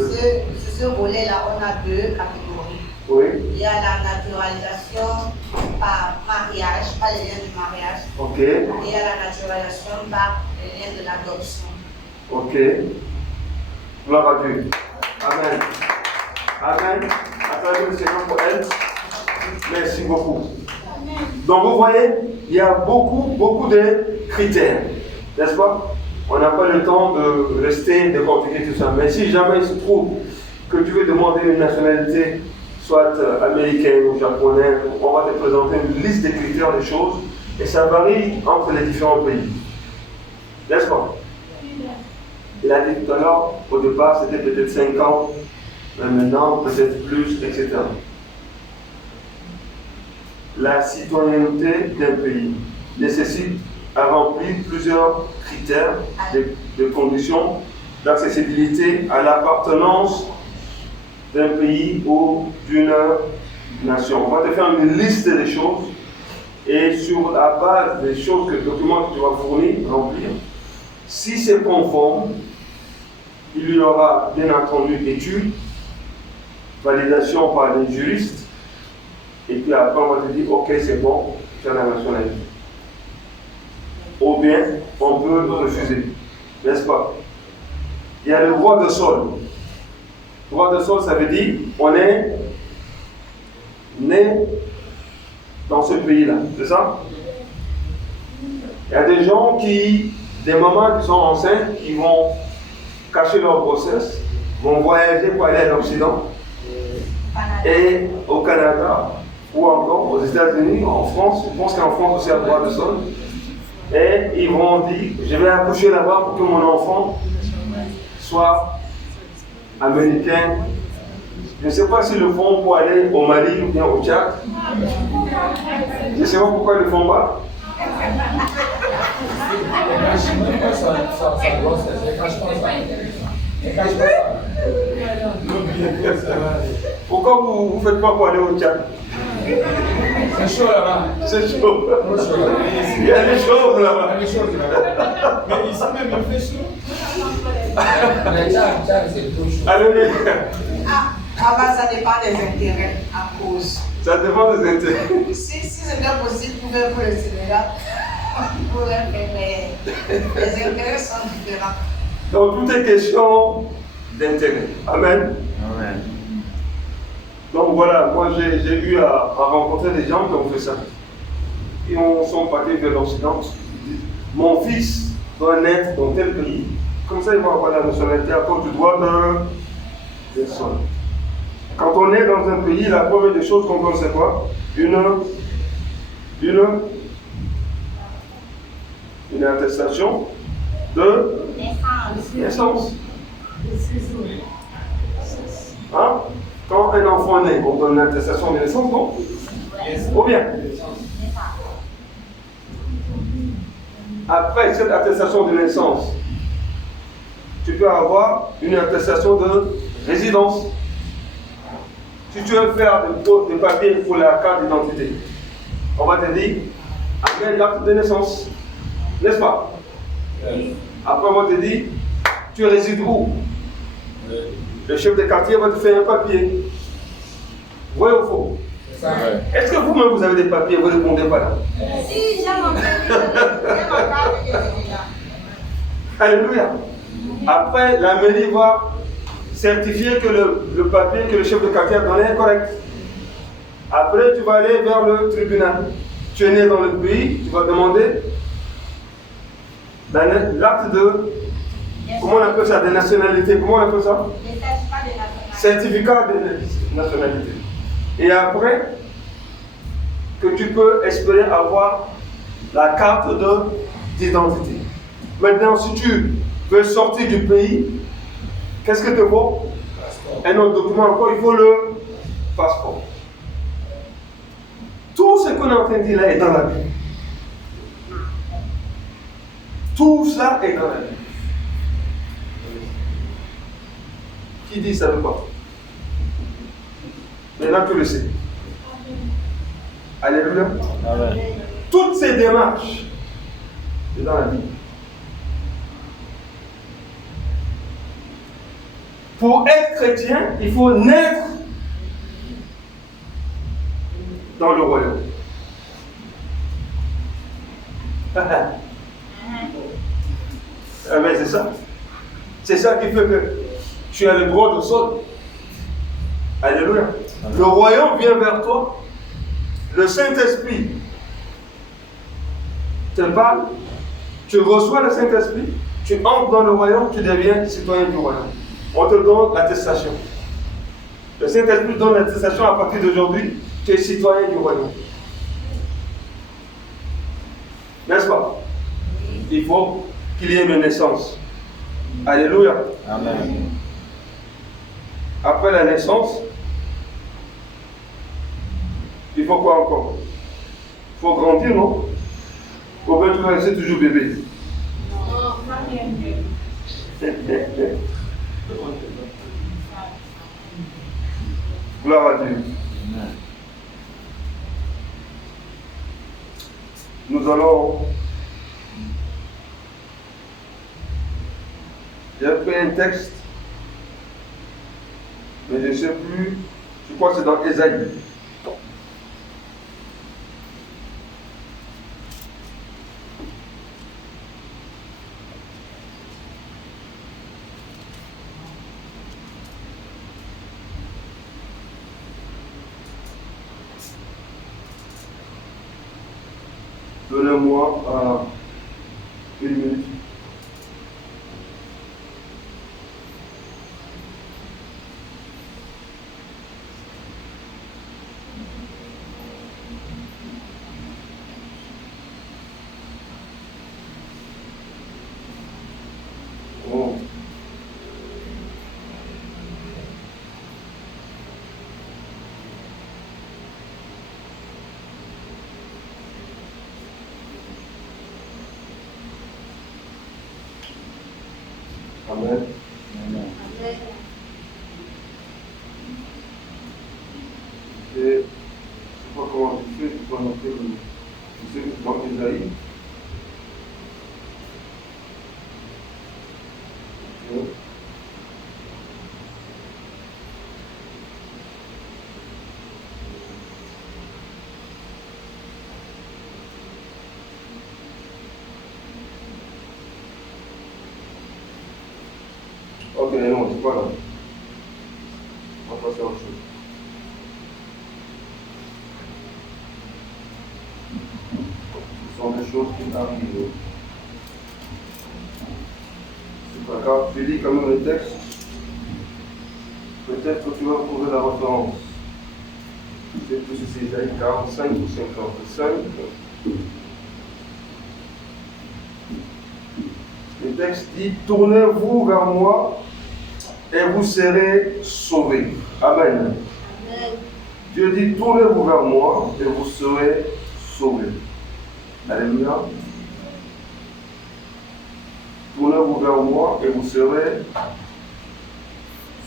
ce volet-là, on a 2 catégories. Oui. Il y a la naturalisation par mariage, par les liens du mariage. Ok. Et il y a la naturalisation par les liens de l'adoption. Ok. Gloire à Dieu. Amen. Amen. Attendez une seconde pour elle. Merci beaucoup. Donc vous voyez, il y a beaucoup de critères. N'est-ce pas? On n'a pas le temps de rester, de compliquer tout ça. Mais si jamais il se trouve que tu veux demander une nationalité, soit américaine ou japonaise, on va te présenter une liste de critères, des choses, et ça varie entre les différents pays. N'est-ce pas? Il a dit tout à l'heure, au départ, c'était peut-être 5 ans, mais maintenant, peut-être plus, etc. La citoyenneté d'un pays nécessite à remplir plusieurs critères de conditions d'accessibilité à l'appartenance d'un pays ou d'une nation. On va te faire une liste des choses et sur la base des choses, que le document que tu vas fournir, remplir, si c'est conforme, il y aura bien entendu étude, validation par les juristes, et puis après on va te dire ok c'est bon, tu as la nationalité. Ou bien on peut refuser, n'est-ce pas? Il y a le droit de sol. Le droit de sol, ça veut dire on est né dans ce pays-là, c'est ça? Il y a des gens des mamans qui sont enceintes, qui vont cacher leur grossesse, vont voyager pour aller à l'Occident, et au Canada, ou encore aux États-Unis, en France, je pense qu'en France aussi il y a le droit de sol, et ils vont dire, je vais accoucher là-bas pour que mon enfant soit américain. Je ne sais pas s'ils le font pour aller au Mali ou bien au Tchad. Je ne sais pas pourquoi ils ne le font pas. Pourquoi vous ne faites pas pour aller au Tchad? C'est chaud là-bas. C'est chaud. Il y a des choses là-bas. Mais ici même il fait chaud. Mais Tchad, c'est trop chaud. Allez, Ça dépend des intérêts à cause. ça dépend des intérêts. Si c'était possible pour le Sénégal, on pourrait faire, mais les intérêts sont différents. Donc tout est question d'intérêt. Amen. Amen. Donc voilà, moi j'ai eu à rencontrer des gens qui ont fait ça. Ils sont partis vers l'Occident. Ils disent, mon fils doit naître dans tel pays. Comme ça, ils vont avoir la nationalité à cause du droit de sol. Quand on est dans un pays, la première des choses qu'on doit, c'est quoi? Une attestation de naissance. Hein? Quand un enfant naît, on donne une attestation de naissance, non? Ou bien? Après cette attestation de naissance, tu peux avoir une attestation de résidence. Si tu veux faire des papiers pour la carte d'identité, on va te dire, Amen, l'acte de naissance. N'est-ce pas? Après, on te dit, tu résides où? Le chef de quartier va te faire un papier. Vrai ou faux? Est-ce que vous-même vous avez des papiers? Vous ne répondez pas là. Si, j'ai mon carte. Alléluia. Après, la mairie va certifier que le papier que le chef de quartier a donné est correct. Après, tu vas aller vers le tribunal. Tu es né dans le pays, tu vas demander l'acte de, comment on appelle ça, de nationalité. Comment on appelle ça? Certificat de nationalité. Et après, que tu peux espérer avoir la carte d'identité. Maintenant, si tu veux sortir du pays, qu'est-ce que te faut? Un autre document encore, il faut le passeport. Tout ce qu'on est en train de dire là est dans la Bible. Tout ça est dans la Bible. Qui dit ça veut pas? Maintenant tu le sais. Alléluia. Amen. Toutes ces démarches, c'est dans la Bible. Pour être chrétien, il faut naître dans le royaume. Mais c'est ça. C'est ça qui fait que tu as le droit de sol. Alléluia. Le royaume vient vers toi. Le Saint-Esprit te parle. Tu reçois le Saint-Esprit. Tu entres dans le royaume. Tu deviens citoyen du royaume. On te donne l'attestation. Le Saint-Esprit donne l'attestation à partir d'aujourd'hui. Tu es citoyen du royaume. N'est-ce pas? Il faut qu'il y ait une naissance. Alléluia. Amen. Après la naissance, il faut quoi encore? Il faut grandir, non? Ou bien tu vas rester toujours bébé? Non, pas bien. Gloire à Dieu. Nous allons. J'ai pris un texte, mais je ne sais plus. Je crois que c'est dans Ésaïe. Donnez-moi une minute. Oh. Amen. Amen. Et je ne sais pas comment je fais, je peux noter dans Ésaïe. Ok, non, c'est pas là. On va passer à autre chose. Ce sont des choses qui arrivent. C'est pas grave, tu lis quand même le texte. Peut-être que tu vas trouver la référence. Je sais plus si c'est Isaïe 45 ou 55. Le texte dit: tournez-vous vers moi et vous serez sauvés. Amen. Amen. Dieu dit: tournez-vous vers moi et vous serez sauvés. Alléluia. Tournez-vous vers moi et vous serez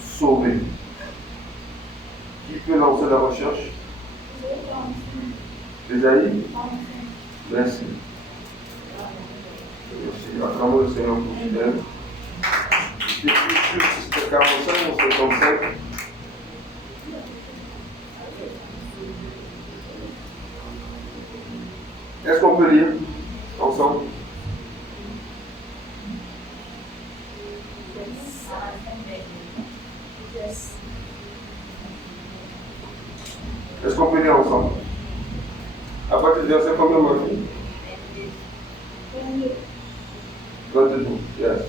sauvés. Qui peut lancer la recherche? Ésaïe. Merci. Merci. Acclamons le Seigneur pour fidèle. C'était 45 ou 55. Est-ce qu'on peut lire ensemble? Est-ce qu'on peut lire ensemble? À partir du verset combien, ma fille? 22. Yes.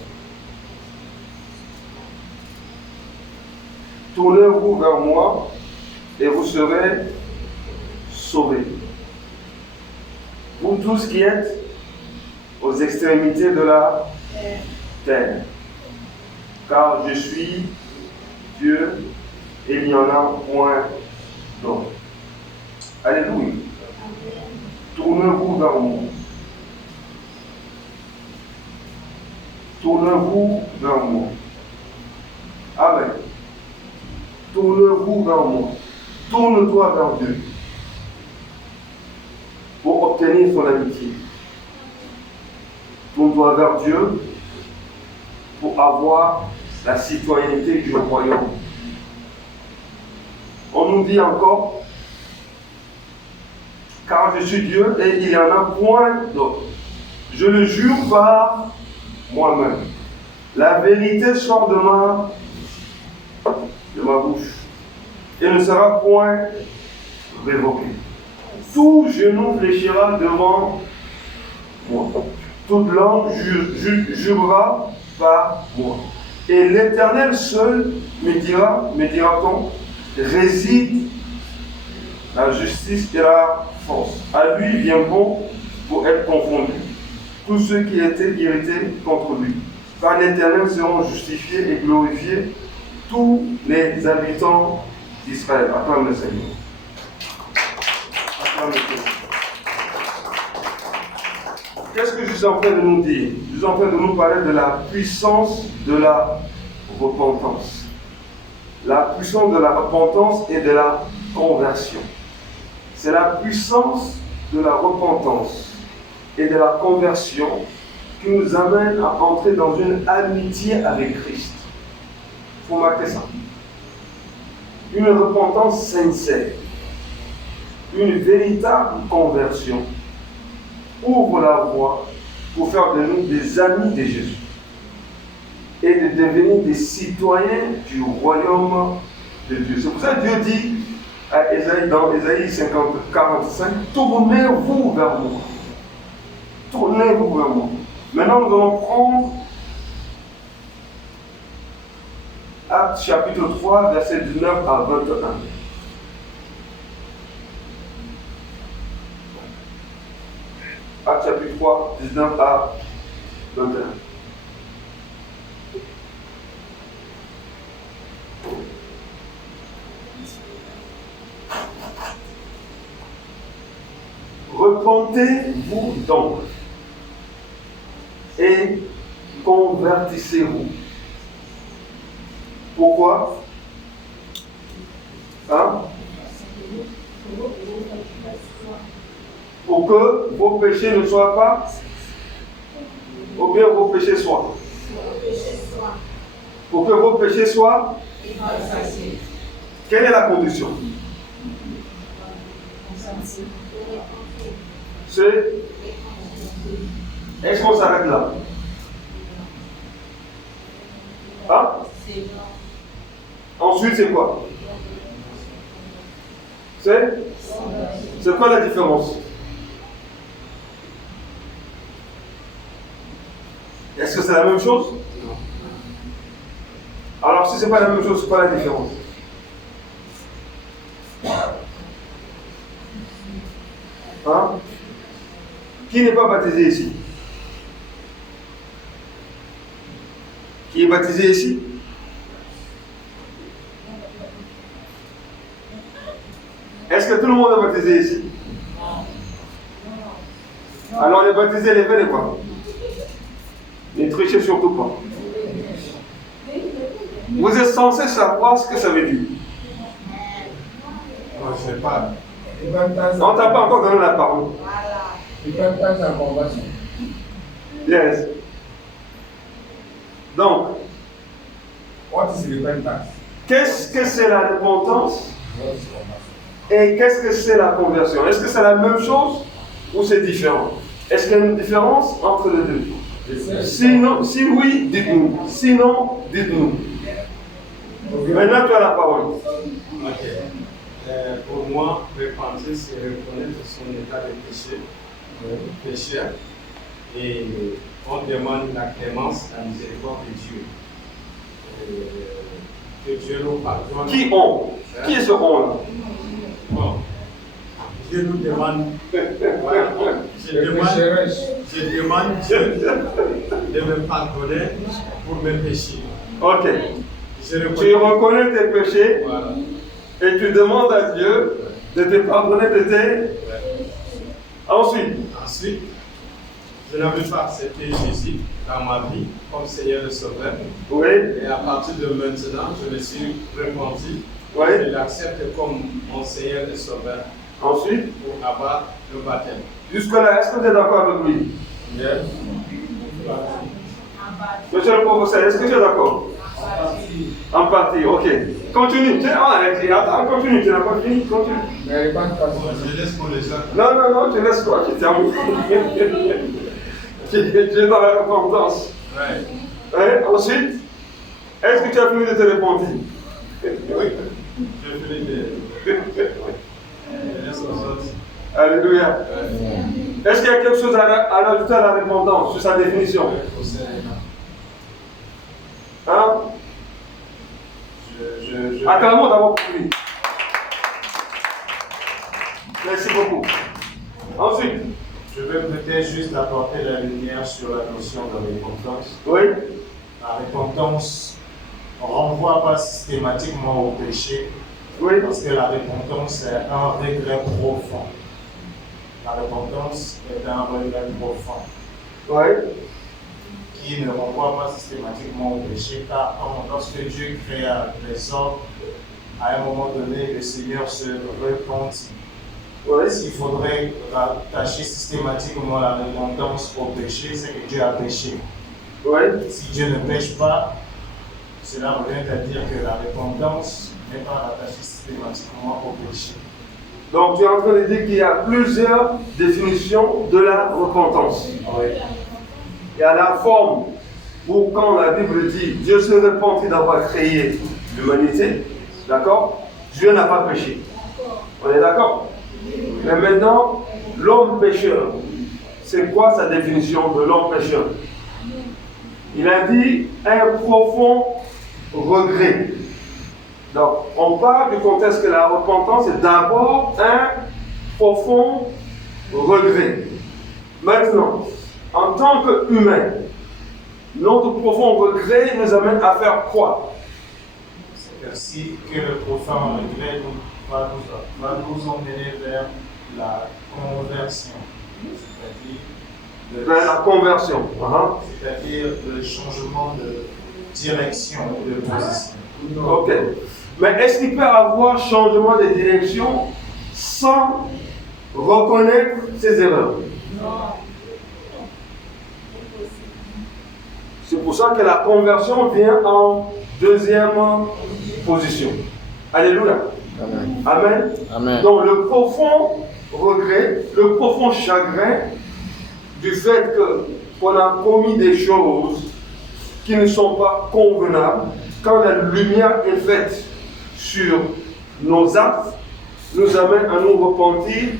Tournez-vous vers moi et vous serez sauvés. Vous tous qui êtes aux extrémités de la terre. Car je suis Dieu et il n'y en a point d'autre. Alléluia. Tournez-vous vers moi. Tournez-vous vers moi. Amen. Tournez-vous vers moi. Tourne-toi vers Dieu pour obtenir son amitié. Tourne-toi vers Dieu pour avoir la citoyenneté du royaume. On nous dit encore, car je suis Dieu et il n'y en a point d'autre. Je le jure par moi-même. La vérité sort de ma bouche et ne sera point révoquée. Tout genou fléchira devant moi. Toute langue jurera par moi. Et l'Éternel seul me dira-t-on, réside la justice et la force. À lui viendront pour être confondus tous ceux qui étaient irrités contre lui. Par l'Éternel seront justifiés et glorifiés tous les habitants d'Israël. Acclame le Seigneur. Acclame le Seigneur. Qu'est-ce que je suis en train de nous dire? Je suis en train de nous parler de la puissance de la repentance. La puissance de la repentance et de la conversion. C'est la puissance de la repentance et de la conversion qui nous amène à entrer dans une amitié avec Christ. Il faut marquer ça. Une repentance sincère, une véritable conversion ouvre la voie pour faire de nous des amis de Jésus et de devenir des citoyens du royaume de Dieu. C'est pour ça que Dieu dit à Ésaïe, dans Ésaïe 45, tournez-vous vers moi. Tournez-vous vers moi. Maintenant, nous allons prendre Actes chapitre 3, verset 19 à 21. Actes chapitre 3, 19 à 21. Repentez-vous donc et convertissez-vous. Pourquoi? Pour que vos péchés ne soient pas, ou bien vos péchés soient. Pour que vos péchés soient. Quelle est la condition? C'est. Est-ce qu'on s'arrête là? Ensuite, c'est quoi? C'est quoi la différence? Est-ce que c'est la même chose? Alors, si ce n'est pas la même chose, c'est quoi la différence? Qui n'est pas baptisé ici? Qui est baptisé ici? Est-ce que tout le monde est baptisé ici? Alors les baptisés, les faits, les quoi? Ne trichez surtout pas. Vous êtes censé savoir ce que ça veut dire. Je ne sais pas. On ne t'a pas encore donné la parole. Repentance and conversion. Yes. Donc, What is repentance? qu'est-ce que c'est la repentance What is conversion? et qu'est-ce que c'est la conversion? Est-ce que c'est la même chose ou c'est différent? Est-ce qu'il y a une différence entre les deux? Sinon, si oui, dites-nous. Sinon, dites-nous. Maintenant, tu as la parole. Ok. Pour moi, repentir, c'est reconnaître son état de péché, pécheur, et on demande la clémence, la miséricorde de Dieu. Que Dieu nous pardonne. Qui ont? Qui est ce on-là? Bon. Dieu nous demande, voilà, je demande Dieu de me pardonner pour mes péchés. Ok. Je Tu reconnais tes péchés Voilà. et tu demandes à Dieu de te pardonner de tes... Ensuite, Ensuite, je n'avais pas accepté Jésus dans ma vie comme Seigneur et Sauveur. oui, Et à partir de maintenant, je me suis repenti. oui. Je l'accepte comme mon Seigneur et Sauveur Ensuite, pour avoir le baptême. jusque-là, est-ce que tu es d'accord avec lui? Yes. Monsieur le professeur, est-ce que tu es d'accord? En partie, ok. Continue. Attends, continue, tu n'as pas fini, continue. Mais repentance. Je laisse pour les autres. Non, non, non, tu laisses quoi, tu termines. Tu es dans la repentance. Ouais. Hein? Ensuite, est-ce que tu as fini de te repentir? Oui. Je finis de. Je laisse aux autres. Alléluia. Ouais. Est-ce qu'il y a quelque chose à rajouter à la repentance sur sa définition? Hein? Acclamons d'abord pour lui. Merci beaucoup. Ensuite, Je vais peut-être juste apporter la lumière sur la notion de repentance. oui, La repentance ne renvoie pas systématiquement au péché, oui, parce que la repentance est un regret profond. La repentance est un regret profond oui, qui ne renvoie pas systématiquement au péché, car lorsque Dieu créa les hommes, à un moment donné, le Seigneur se repentit. oui. S'il faudrait rattacher systématiquement la repentance au péché, c'est que Dieu a péché. Oui. Si Dieu ne pêche pas, cela revient à dire que la repentance n'est pas rattachée systématiquement au péché. Donc tu es en train de dire qu'il y a plusieurs définitions de la repentance. Il y a la forme où quand la Bible dit Dieu se repentit d'avoir créé l'humanité, d'accord? Dieu n'a pas péché. On est d'accord? Mais maintenant, l'homme pécheur, c'est quoi sa définition de l'homme pécheur? Il a dit un profond regret. Donc, on parle du contexte que la repentance est d'abord un profond regret. Maintenant, en tant qu'humain, notre profond regret nous amène à faire quoi? C'est ainsi que le profond regret va nous emmener vers la conversion, Vers la conversion. c'est-à-dire le changement de direction ou de position. Ok. Mais est-ce qu'il peut y avoir changement de direction sans reconnaître ses erreurs? C'est pour ça que la conversion vient en deuxième position. Alléluia. Amen. Amen. Amen. Donc le profond regret, le profond chagrin du fait qu'on a commis des choses qui ne sont pas convenables, quand la lumière est faite sur nos actes, nous amène à nous repentir,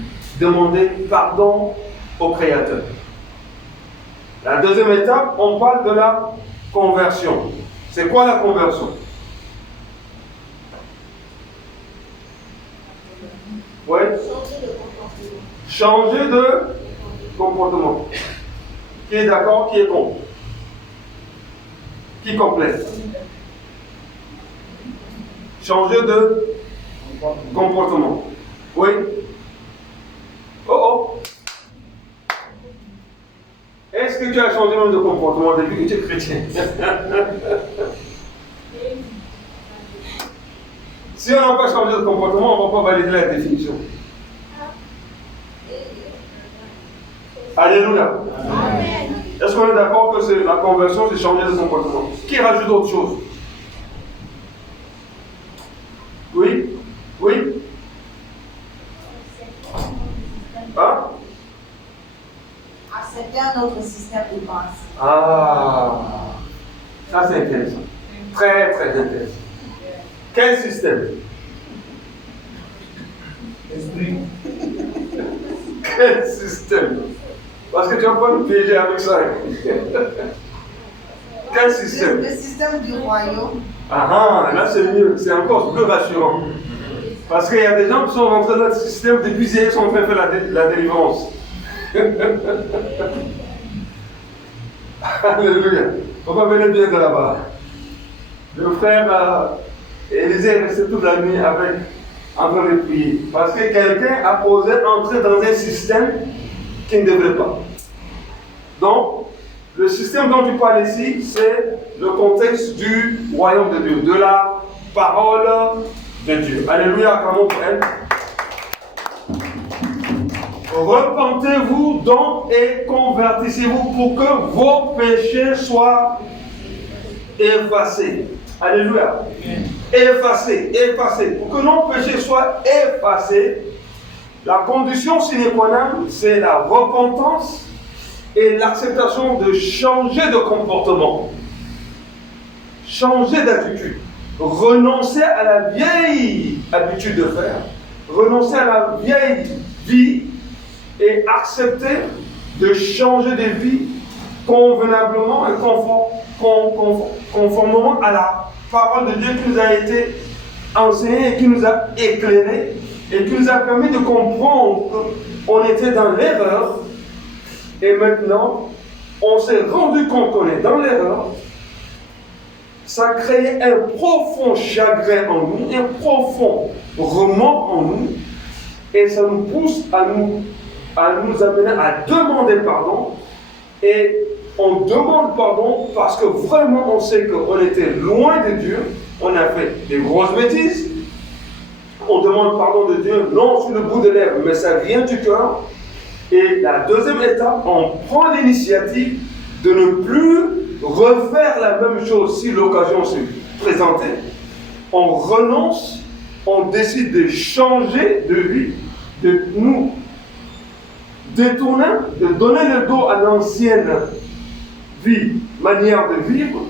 demander pardon au Créateur. La deuxième étape, on parle de la conversion. C'est quoi la conversion? Oui. Changer de comportement. Qui est d'accord, qui est contre? Qui complète? Changer de comportement. Oui. Oh oh. Est-ce que tu as changé même de comportement depuis que tu es chrétien? Si on n'a pas changé de comportement, on ne va pas valider la définition. Alléluia. Est-ce qu'on est d'accord que la conversion, c'est changer de comportement? Qui rajoute autre chose? Oui? Oui? Hein? Accepter un autre système de pensée. Ah, ça c'est intéressant. Très, très intéressant. Quel système? Quel système? Parce que tu vas pas nous piéger avec ça. Quel système? Le système du royaume. Ah, là c'est mieux, c'est encore plus rassurant. Parce qu'il y a des gens qui sont rentrés dans le système depuis hier, ils sont en train de faire la délivrance. Alléluia. On va venir bien de là-bas. Le frère Élisée est resté toute la nuit en train de prier. Parce que quelqu'un a osé entrer dans un système qui ne devrait pas. Donc, le système dont tu parles ici, c'est le contexte du royaume de Dieu, de la parole de Dieu. Alléluia, acclamons pour elle. Repentez-vous donc et convertissez-vous pour que vos péchés soient effacés. Alléluia. Effacés, effacés. Pour que nos péchés soient effacés, la condition sine qua non, c'est la repentance et l'acceptation de changer de comportement, changer d'attitude, renoncer à la vieille habitude de faire, renoncer à la vieille vie et accepter de changer de vie convenablement et conformément à la parole de Dieu qui nous a été enseignée et qui nous a éclairés et qui nous a permis de comprendre qu'on était dans l'erreur. Et maintenant, on s'est rendu compte qu'on est dans l'erreur. Ça crée un profond chagrin en nous, un profond remords en nous. Et ça nous pousse à nous amener à demander pardon. Et on demande pardon parce que vraiment on sait qu'on était loin de Dieu. On a fait des grosses bêtises. On demande pardon de Dieu, non sur le bout de lèvres, mais ça vient du cœur. Et la deuxième étape, on prend l'initiative de ne plus refaire la même chose si l'occasion se présentait. On renonce, on décide de changer de vie, de nous détourner, de donner le dos à l'ancienne vie, manière de vivre,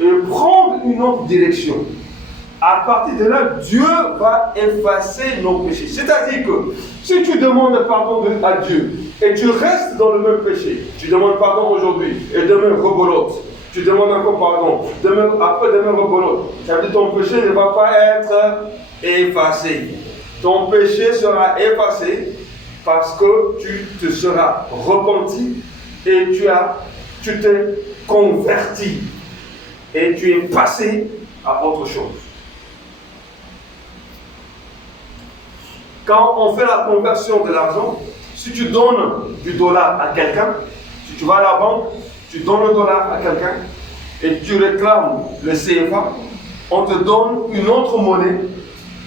et prendre une autre direction. À partir de là, Dieu va effacer nos péchés. C'est-à-dire que si tu demandes pardon à Dieu et tu restes dans le même péché, tu demandes pardon aujourd'hui et demain rebolote, tu demandes encore pardon, après demain rebolote, ça veut dire que ton péché ne va pas être effacé. Ton péché sera effacé parce que tu te seras repenti et tu t'es converti et tu es passé à autre chose. Quand on fait la conversion de l'argent, si tu donnes du dollar à quelqu'un, si tu vas à la banque, tu donnes le dollar à quelqu'un et tu réclames le CFA, on te donne une autre monnaie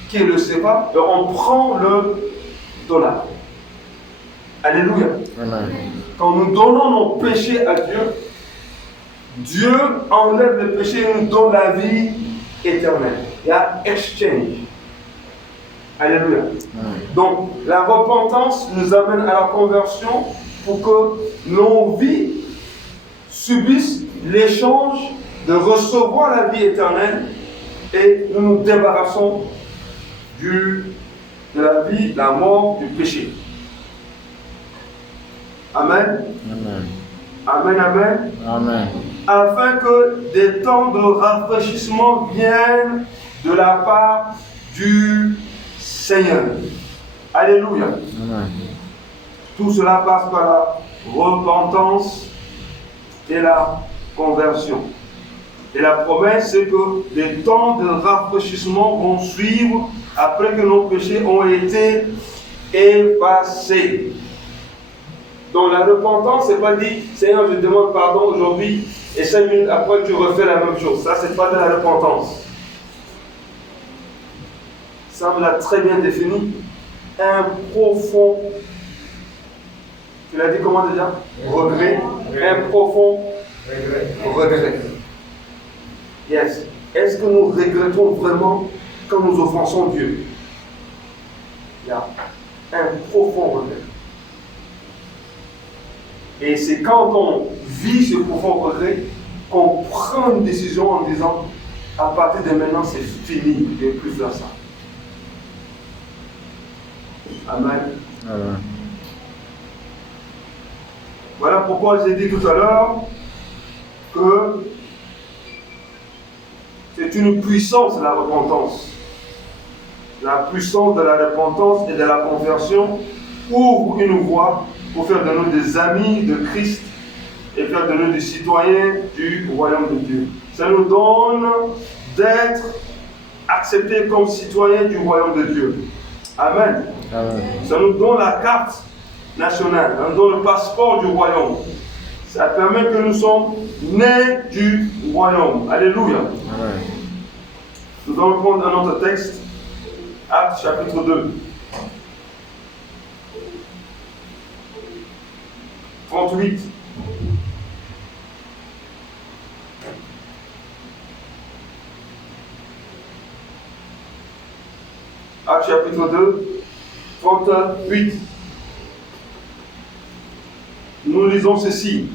qui est le CFA et on prend le dollar. Alléluia. Amen. Quand nous donnons nos péchés à Dieu, Dieu enlève le péché et nous donne la vie éternelle. Il y a exchange. Alléluia. Donc, la repentance nous amène à la conversion pour que nos vies subissent l'échange de recevoir la vie éternelle et nous nous débarrassons de la vie, la mort, du péché. Amen. Amen. Amen, amen. Amen. Afin que des temps de rafraîchissement viennent de la part du Seigneur. Alléluia. Amen. Tout cela passe par la repentance et la conversion. Et la promesse, c'est que des temps de rafraîchissement vont suivre après que nos péchés ont été effacés. Donc la repentance, c'est pas dit, Seigneur, je demande pardon aujourd'hui et 5 minutes après tu refais la même chose. Ça, c'est pas de la repentance. Ça me l'a très bien défini. Un profond Tu l'as dit comment déjà? Regret. Un profond regret. Yes. Est-ce que nous regrettons vraiment quand nous offensons Dieu? Il y a un profond regret. Et c'est quand on vit ce profond regret qu'on prend une décision en disant à partir de maintenant c'est fini, je ne vais plus faire ça. Amen. Amen. Voilà pourquoi j'ai dit tout à l'heure que c'est une puissance la repentance. La puissance de la repentance et de la conversion ouvre une voie pour faire de nous des amis de Christ et faire de nous des citoyens du royaume de Dieu. Ça nous donne d'être acceptés comme citoyens du royaume de Dieu. Amen. Amen. Ça nous donne la carte nationale, ça nous donne le passeport du royaume. Ça permet que nous sommes nés du royaume. Alléluia. Amen. Nous allons prendre un autre texte, Actes chapitre 2. 38. Actes chapitre 2, 38. Nous lisons ceci.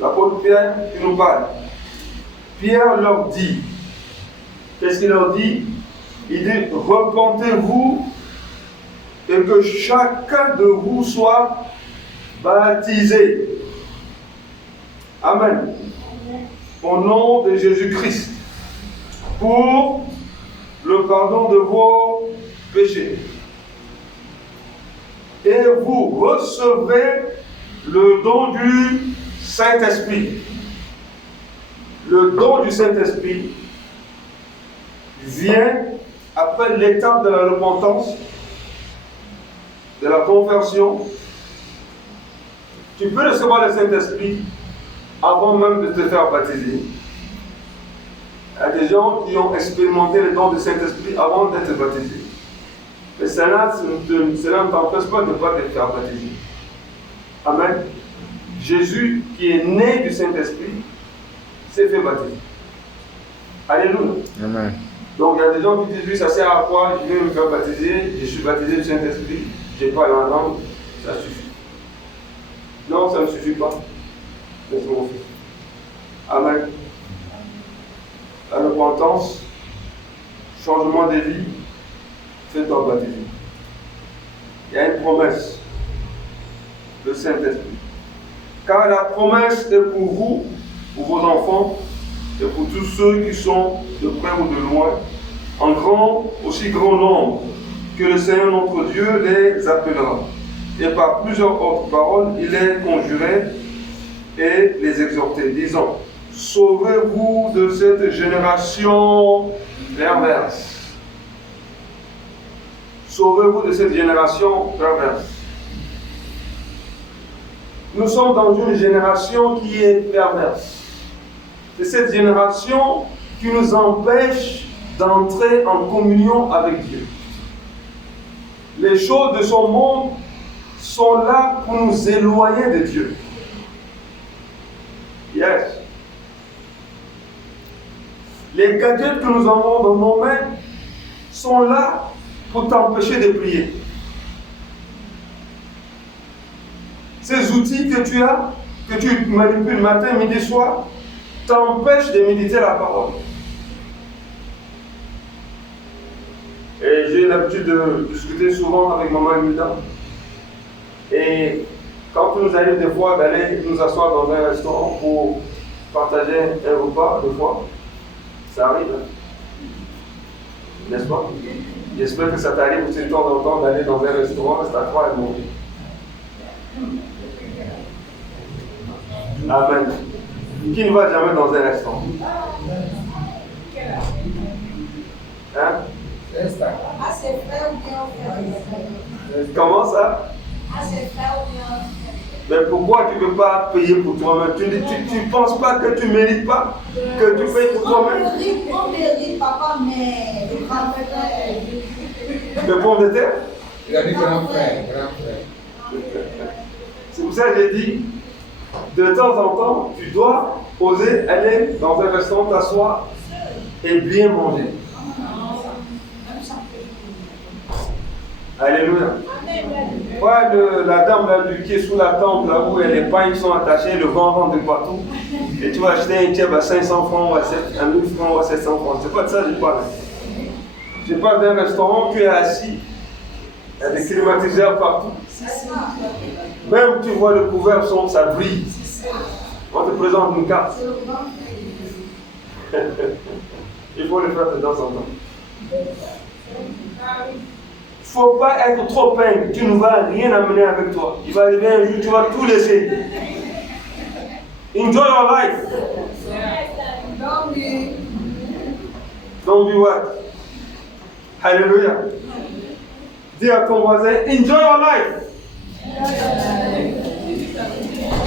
L'apôtre Pierre qui nous parle. Pierre leur dit, qu'est-ce qu'il leur dit? Il dit, repentez-vous et que chacun de vous soit baptisé. Amen. Au nom de Jésus-Christ. Pour le pardon de vos péchés. Et vous recevrez le don du Saint-Esprit. Le don du Saint-Esprit vient après l'étape de la repentance, de la conversion. Tu peux recevoir le Saint-Esprit avant même de te faire baptiser. Il y a des gens qui ont expérimenté le don du Saint-Esprit avant d'être baptisés. Mais cela ne t'empêche pas de ne pas te faire baptiser. Amen. Jésus, qui est né du Saint-Esprit, s'est fait baptiser. Alléluia. Amen. Donc il y a des gens qui disent, oui, ça sert à quoi? Je vais me faire baptiser, je suis baptisé du Saint-Esprit, je n'ai pas la langue, ça suffit. Non, ça ne suffit pas. C'est mon fils. Amen. La repentance, changement de vie, fais-toi baptiser. Il y a une promesse, le Saint-Esprit. Car la promesse est pour vous, pour vos enfants, et pour tous ceux qui sont de près ou de loin, en grand, aussi grand nombre, que le Seigneur notre Dieu les appellera. Et par plusieurs autres paroles, il les conjurait et les exhortait, disant, sauvez-vous de cette génération perverse. Sauvez-vous de cette génération perverse. Nous sommes dans une génération qui est perverse. C'est cette génération qui nous empêche d'entrer en communion avec Dieu. Les choses de son monde sont là pour nous éloigner de Dieu. Yes. Les gadgets que nous avons dans nos mains sont là pour t'empêcher de prier. Ces outils que tu as, que tu manipules matin, midi, soir, t'empêchent de méditer la parole. Et j'ai l'habitude de discuter souvent avec maman Emilda. Et quand il nous arrive des fois d'aller nous asseoir dans un restaurant pour partager un repas, des fois, ça arrive. N'est-ce pas? J'espère que ça t'arrive aussi de temps en temps d'aller dans un restaurant, c'est à toi et manger. Amen. Qui ne va jamais dans un restaurant? Hein? Ah, c'est frère ou bien Comment ça? Ah, c'est frère ou bien Mais pourquoi tu ne veux pas payer pour toi-même? Tu ne penses pas que tu ne mérites pas que tu payes pour toi-même? On mérite, papa, mais le grand frère. Le pommes de terre? Il a dit grand frère, grand frère. C'est pour ça que j'ai dit, de temps en temps, tu dois oser aller dans un restaurant, t'asseoir et bien manger. Alléluia. Ouais, la dame là, qui est sous la tente, là où les pagnes sont attachées, le vent rentre de partout. Et tu vas acheter un tiers à 500 francs ou à 1000 francs ou à 700 francs. C'est pas de ça que je parle. Je parle d'un restaurant, tu es assis, il y a des climatiseurs partout. Même tu vois le couvert, ça brille. On te présente une carte. Il faut le faire de temps en temps. Il ne faut pas être trop peine, tu ne vas rien amener avec toi. Il va arriver un jour, tu vas tout laisser. Enjoy your life. Don't be what? Hallelujah. Dis à ton voisin, enjoy your life.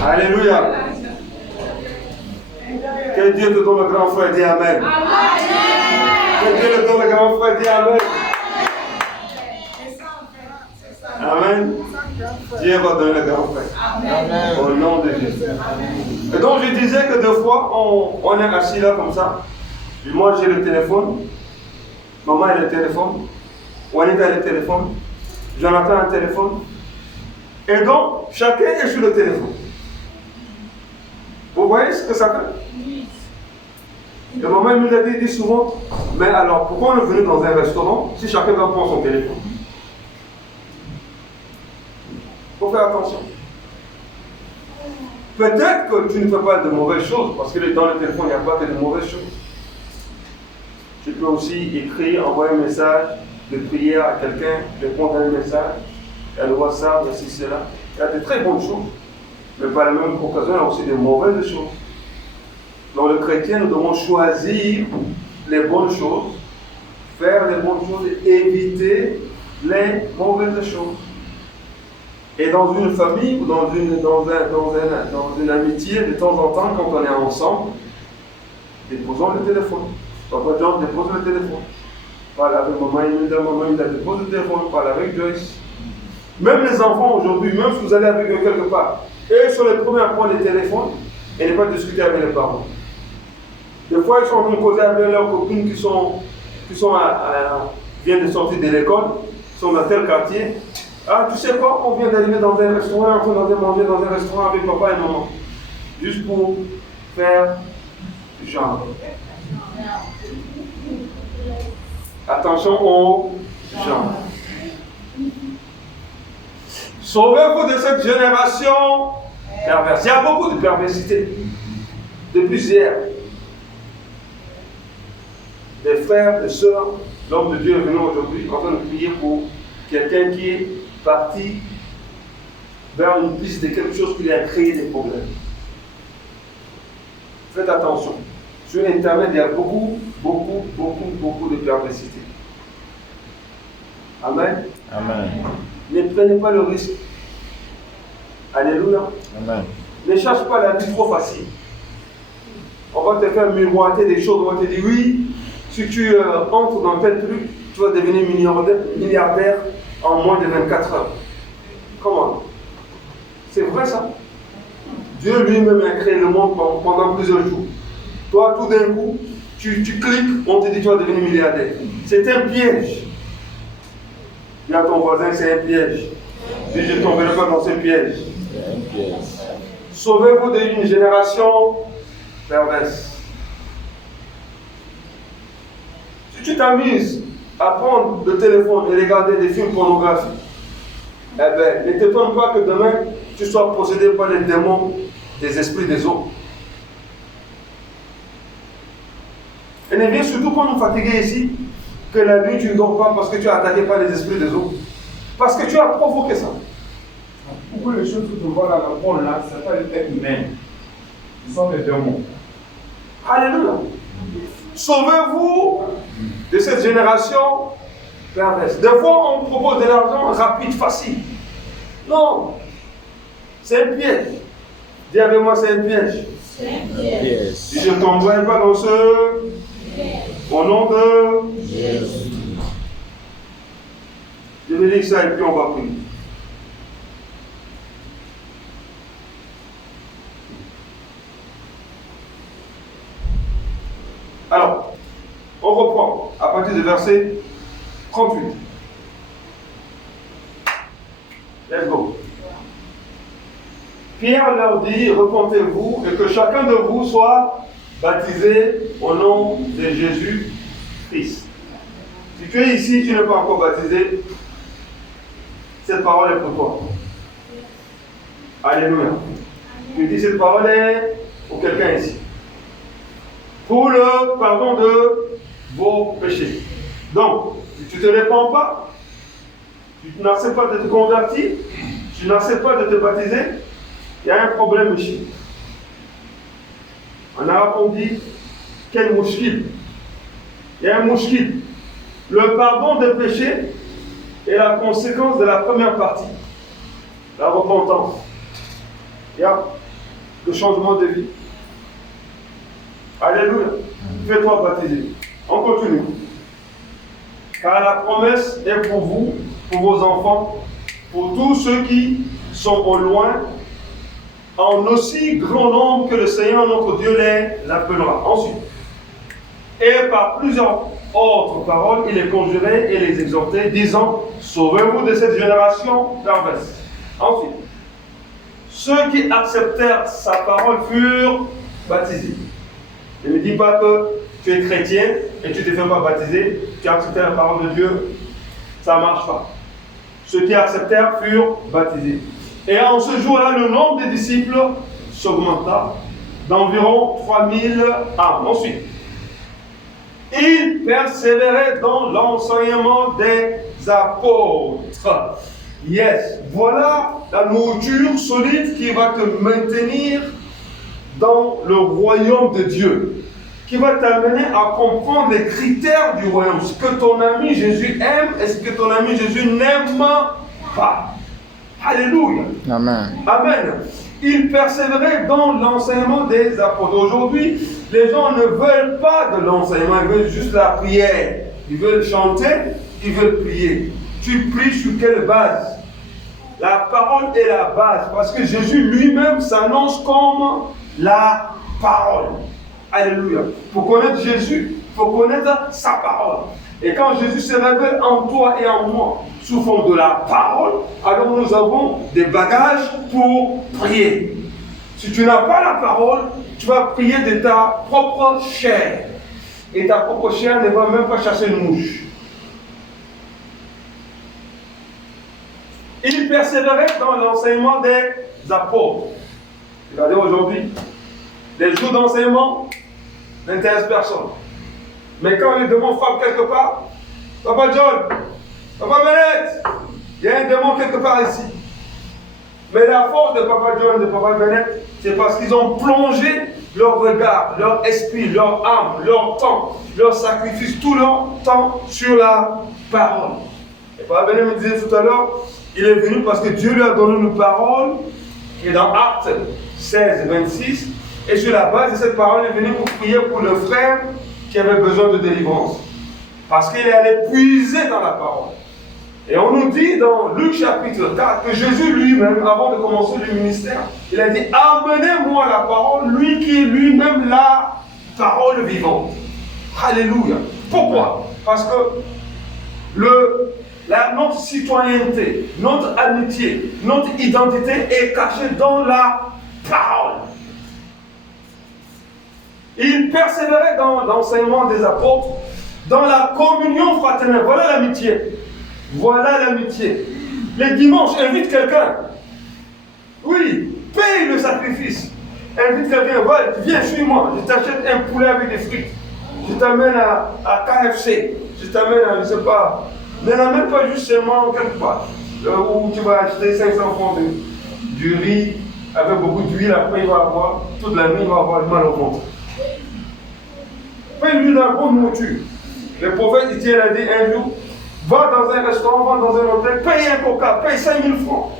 Alléluia. Que Dieu te donne le grand frère, dis Amen. Que Dieu te donne le grand frère, dis Amen. Amen. Dieu va donner le grand frère. Amen. Au nom de Jésus. Et donc je disais que deux fois, on est assis là comme ça. Moi j'ai le téléphone. Maman a le téléphone. Juanita a le téléphone. Jonathan a le téléphone. Et donc, chacun est sur le téléphone. Vous voyez ce que ça fait? Et maman nous l'a dit souvent, mais alors pourquoi on est venu dans un restaurant si chacun doit prendre son téléphone? Il faut faire attention. Peut-être que tu ne fais pas de mauvaises choses, parce que dans le téléphone, il n'y a pas que de mauvaises choses. Tu peux aussi écrire, envoyer un message de prière à quelqu'un, répondre à un message, à le WhatsApp, ceci, cela. Il y a de très bonnes choses. Mais par la même occasion, il y a aussi de mauvaises choses. Donc le chrétien, nous devons choisir les bonnes choses, faire les bonnes choses et éviter les mauvaises choses. Et dans une famille ou dans une amitié, de temps en temps, quand on est ensemble, déposons le téléphone. Papa John dépose le téléphone. Parle avec maman Imelda dépose le téléphone. Parle avec Joyce. Même les enfants aujourd'hui, même si vous allez avec eux quelque part, eux sont les premiers à prendre le téléphone et ne pas discuter avec les parents. Des fois, ils sont en train de causer avec leurs copines qui viennent de sortir de l'école, sont dans tel quartier. Ah, tu sais quoi, on vient d'arriver dans un restaurant, on est en train de manger dans un restaurant avec papa et maman. Juste pour faire genre. Attention au genre. Sauvez-vous de cette génération perverse. Il y a beaucoup de perversité. Depuis hier, des frères, des sœurs, l'homme de Dieu est venu aujourd'hui en train de prier pour quelqu'un qui est parti vers une piste de quelque chose qui lui a créé des problèmes. Faites attention. Sur Internet, il y a beaucoup de perversité. Amen. Amen. Ne prenez pas le risque. Alléluia. Amen. Ne cherche pas la vie trop facile. On va te faire miroiter des choses. On va te dire oui, si tu entres dans tel truc, tu vas devenir milliardaire en moins de 24 heures. Comment? C'est vrai ça? Dieu lui-même a créé le monde pendant plusieurs jours. Toi, tout d'un coup, tu cliques, on te dit tu vas devenir milliardaire. C'est un piège. Dis à ton voisin, c'est un piège. Dis, je ne tomberai pas dans ce piège. Sauvez-vous d'une génération perverse. Si tu t'amuses à prendre le téléphone et regarder des films pornographiques, eh bien, ne t'étonne pas que demain, tu sois possédé par les démons des esprits des eaux. Et ne viens surtout pas nous fatiguer ici, que la nuit tu ne dors pas parce que tu es attaqué par les esprits des eaux. Parce que tu as provoqué ça. Pourquoi les choses que tu vois là, ce n'est pas les têtes humaines. Ce sont des démons. Alléluia. Sauvez-vous de cette génération perverse. Des fois, on propose de l'argent rapide, facile. Non. C'est un piège. Dis avec moi, c'est un piège. C'est un piège. Si je ne t'envoie pas dans ce... Au nom de Jésus. Je vais lire ça et puis on va prier. Alors, on reprend à partir du verset 38. Let's go. Pierre leur dit, repentez-vous et que chacun de vous soit baptisé au nom de Jésus-Christ. Si tu es ici, tu n'es pas encore baptisé, cette parole est pour toi. Alléluia. Tu dis cette parole est pour quelqu'un ici. Pour le pardon de vos péchés. Donc, si tu ne te répands pas, tu n'acceptes pas de te convertir, tu n'acceptes pas de te baptiser, il y a un problème ici. En arabe, on dit quel mouchkil. Il y a un mouchkil. Le pardon des péchés est la conséquence de la première partie, la repentance. Il y a le changement de vie. Alléluia. Fais-toi baptiser. On continue. Car la promesse est pour vous, pour vos enfants, pour tous ceux qui sont au loin, en aussi grand nombre que le Seigneur notre Dieu l'appellera. Ensuite, et par plusieurs autres paroles, il les conjurait et les exhortait, disant, sauvez-vous de cette génération perverse. Ensuite, ceux qui acceptèrent sa parole furent baptisés. Ne me dis pas que tu es chrétien et tu ne te fais pas baptiser, tu as accepté la parole de Dieu, ça ne marche pas. Ceux qui acceptèrent furent baptisés. Et en ce jour-là, le nombre des disciples s'augmenta d'environ 3000 âmes. Ensuite, ils persévéraient dans l'enseignement des apôtres. Yes, voilà la nourriture solide qui va te maintenir dans le royaume de Dieu, qui va t'amener à comprendre les critères du royaume, ce que ton ami Jésus aime et ce que ton ami Jésus n'aime pas. Alléluia. Amen. Amen. Ils persévéraient dans l'enseignement des apôtres. Aujourd'hui, les gens ne veulent pas de l'enseignement, ils veulent juste la prière. Ils veulent chanter, ils veulent prier. Tu pries sur quelle base? La parole est la base, parce que Jésus lui-même s'annonce comme la parole. Alléluia. Pour connaître Jésus, il faut connaître sa parole. Et quand Jésus se révèle en toi et en moi, sous forme de la parole, alors nous avons des bagages pour prier. Si tu n'as pas la parole, tu vas prier de ta propre chair. Et ta propre chair ne va même pas chasser une mouche. Il persévérait dans l'enseignement des apôtres. Regardez aujourd'hui, les jours d'enseignement n'intéressent personne. Mais quand les démons frappent quelque part, Papa John, Papa Bennett, il y a un démon quelque part ici. Mais la force de Papa John et de Papa Bennett, c'est parce qu'ils ont plongé leur regard, leur esprit, leur âme, leur temps, leur sacrifice, tout leur temps sur la parole. Et Papa Bennett me disait tout à l'heure, il est venu parce que Dieu lui a donné une parole qui est dans Actes 16, 26. Et sur la base de cette parole, il est venu pour prier pour le frère qui avait besoin de délivrance. Parce qu'il est allé puiser dans la parole. Et on nous dit dans Luc chapitre 4 que Jésus lui-même, avant de commencer le ministère, il a dit, amenez-moi la parole, lui qui est lui-même la parole vivante. Alléluia. Pourquoi? Parce que notre citoyenneté, notre amitié, notre identité est cachée dans la parole. Il persévérait dans l'enseignement des apôtres, dans la communion fraternelle. Voilà l'amitié. Voilà l'amitié. Les dimanches, invite quelqu'un. Oui, paye le sacrifice. Invite quelqu'un, viens, suis-moi. Je t'achète un poulet avec des frites. Je t'amène à KFC. Je t'amène à, je ne sais pas. Ne l'amène pas juste seulement quelque part. Où tu vas acheter 500 francs du riz avec beaucoup d'huile. Après, il va avoir, toute la nuit, il va avoir mal au ventre. Paye-lui la bonne nourriture. Le prophète Étienne a dit un jour, va dans un restaurant, va dans un hôtel, paye un coca, paye 5000 francs.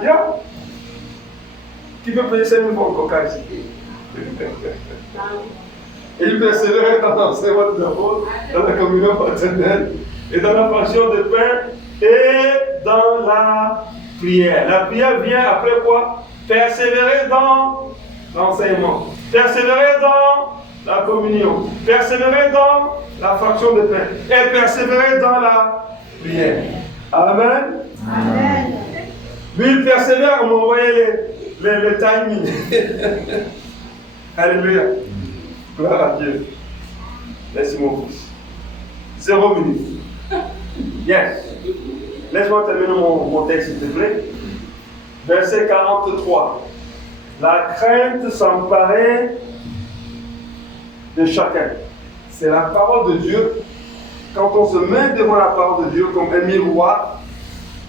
Yeah. Qui peut payer 5000 francs de coca ici? Et il persévérait dans l'enseignement des apôtres, dans la communion fraternelle, et dans la fraction de pain, et dans la prière. La prière vient après quoi? Persévérer dans l'enseignement. Persévérer dans la communion. Persévérer dans la fraction de pain. Et persévérer dans la prière. Amen. Amen. Lui, il persévère, on m'a envoyé les timings. Alléluia. Gloire à Dieu. Merci mon fils. 0 minute. Yes. Laisse-moi terminer mon texte, s'il te plaît. Verset 43. La crainte s'emparait de chacun. C'est la parole de Dieu. Quand on se met devant la parole de Dieu comme un miroir,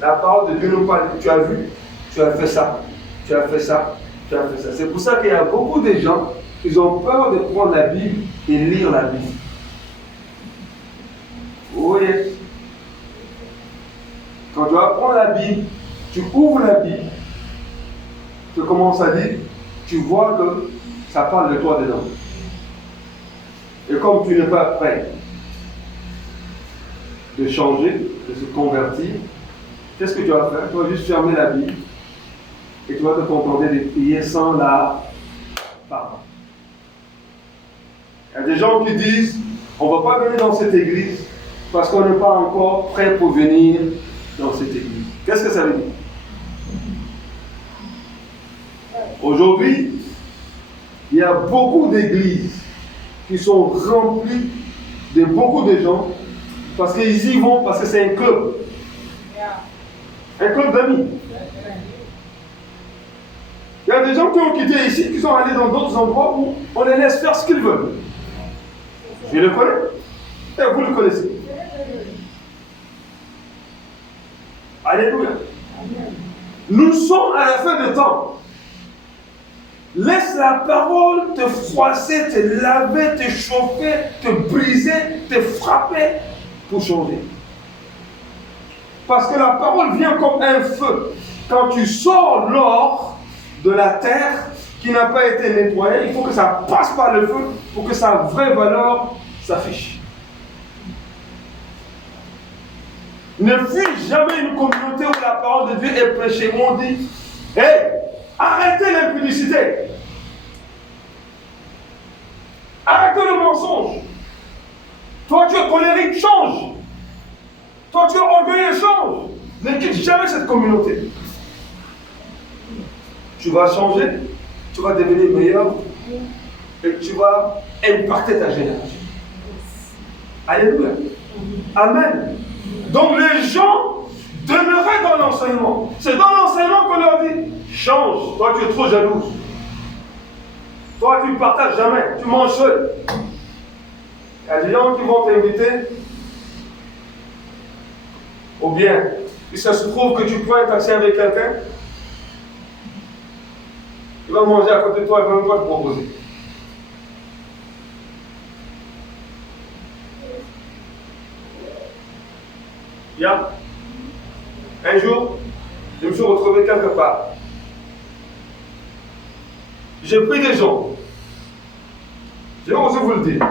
la parole de Dieu nous parle. Tu as vu, tu as fait ça, tu as fait ça, tu as fait ça. C'est pour ça qu'il y a beaucoup de gens qui ont peur de prendre la Bible et lire la Bible. Oui. Quand tu vas prendre la Bible, tu ouvres la Bible, tu commences à dire, tu vois que ça parle de toi dedans. Et comme tu n'es pas prêt de changer, de se convertir, qu'est-ce que tu vas faire? Tu vas juste fermer la Bible et tu vas te contenter de prier sans la parole. Il y a des gens qui disent, on ne va pas venir dans cette église parce qu'on n'est pas encore prêt pour venir dans cette église. Qu'est-ce que ça veut dire? Aujourd'hui, il y a beaucoup d'églises qui sont remplies de beaucoup de gens parce qu'ils y vont, parce que c'est un club. Un club d'amis. Il y a des gens qui ont quitté ici, qui sont allés dans d'autres endroits où on les laisse faire ce qu'ils veulent. Je le connais. Et vous le connaissez. Alléluia. Nous sommes à la fin de temps. Laisse la parole te froisser, te laver, te chauffer, te briser, te frapper pour changer. Parce que la parole vient comme un feu. Quand tu sors l'or de la terre qui n'a pas été nettoyée, il faut que ça passe par le feu pour que sa vraie valeur s'affiche. Ne fuis jamais une communauté où la parole de Dieu est prêchée. On dit, hey, arrêtez l'impudicité. Arrêtez le mensonge. Toi, tu es colérique, change. Toi, tu es orgueilleux, change. Ne quitte jamais cette communauté. Tu vas changer, tu vas devenir meilleur et tu vas impacter ta génération. Alléluia. Amen. Donc les gens demeuraient dans l'enseignement. C'est dans l'enseignement qu'on leur dit, change, toi tu es trop jalouse. Toi tu ne partages jamais, tu manges seul. Il y a des gens qui vont t'inviter, ou bien, si ça se trouve que tu prends un taxi avec quelqu'un, il va manger à côté de toi, il ne va même pas te proposer. Bien. Un jour, je me suis retrouvé quelque part. J'ai pris des gens. Je vais aussi vous le dire.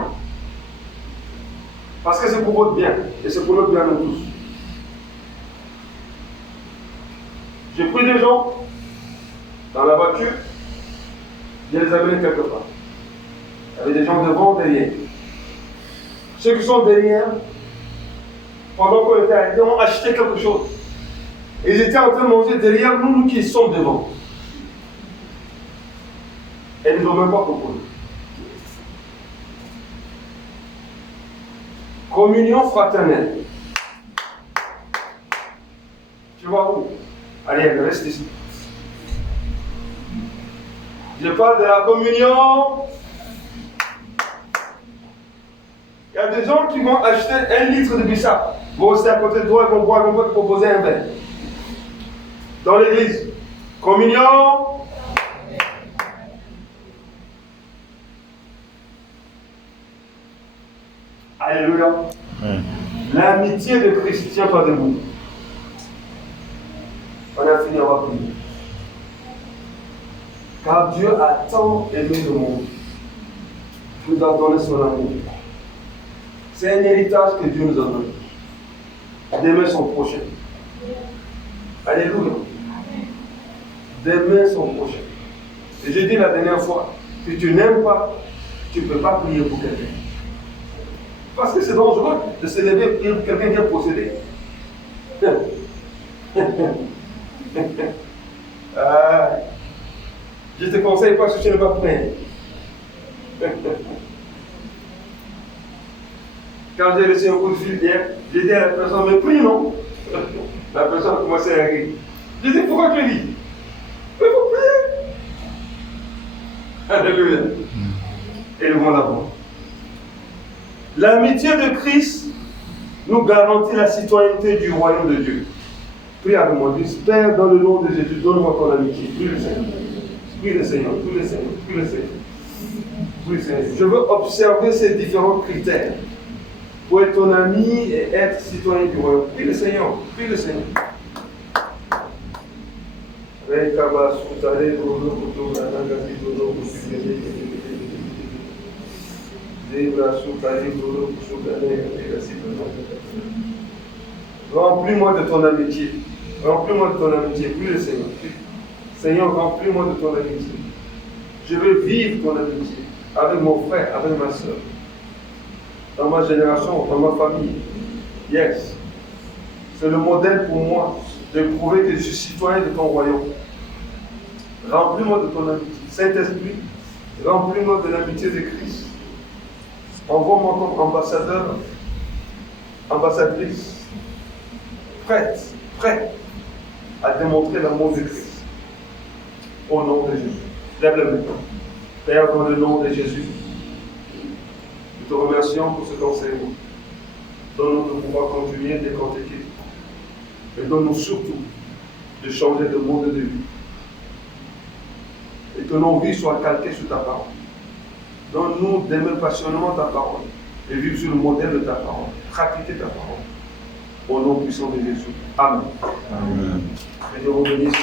Parce que c'est pour votre bien. Et c'est pour notre bien de tous. J'ai pris des gens dans la voiture. Je les amené quelque part. Il y avait des gens devant, derrière. Ceux qui sont derrière, pendant qu'on était arrêtés, ont acheté quelque chose. Ils étaient en train de manger derrière nous, nous qui sommes devant. Et ils ne nous ont même pas proposé. Communion fraternelle. Tu vois où? Allez, reste ici. Je parle de la communion. Il y a des gens qui vont acheter 1 litre de bissap. Vont rester à côté de toi, ils vont boire, ils vont te proposer un verre. Dans l'église. Communion. Alléluia. L'amitié de Christ, tient pas debout. On a fini, on va prier. Car Dieu a tant aimé le monde. Il nous a donné son amour. C'est un héritage que Dieu nous a donné. D'aimer son prochain. Alléluia. D'aimer son prochain. Et j'ai dit la dernière fois, si tu n'aimes pas tu ne peux pas prier pour quelqu'un. Parce que c'est dangereux de se lever pour quelqu'un qui est possédé. Je te conseille pas si tu n'es pas prêt. Quand j'ai reçu un coup de fil hier, j'ai dit à la personne, mais prie non. La personne a commencé à rire. J'ai dit, pourquoi tu ris? Mais il faut prier. Alléluia. Et le voilà bon. L'amitié de Christ nous garantit la citoyenneté du royaume de Dieu. Prie avec moi, dis, Père, dans le nom de Jésus, donne-moi ton amitié. Prie le Seigneur. Prie le Seigneur, prie le Seigneur, prie le Seigneur. Prie le Seigneur. Je veux observer ces différents critères pour être ton ami et être citoyen du royaume. Prie le Seigneur, prie le Seigneur. Remplis-moi de ton amitié. Remplis-moi de ton amitié. Prie le Seigneur. Seigneur, remplis-moi de ton amitié. Je veux vivre ton amitié avec mon frère, avec ma soeur. Dans ma génération, dans ma famille. Yes. C'est le modèle pour moi de prouver que je suis citoyen de ton royaume. Remplis-moi de ton amitié. Saint-Esprit, remplis-moi de l'amitié de Christ. Envoie-moi comme ambassadeur, ambassadrice, prête à démontrer l'amour de Christ. Au nom de Jésus. Lève le main. Père, dans le nom de Jésus, nous te remercions pour cet enseignement. Donne-nous de pouvoir continuer de t'écouter. Et donne-nous surtout de changer de mode de vie. Et que nos vies soient calquées sur ta parole. Donne-nous d'aimer passionnément ta parole et vivre sur le modèle de ta parole. Pratiquer ta parole. Au nom puissant de Jésus. Amen. Amen. Que Dieu vous bénisse.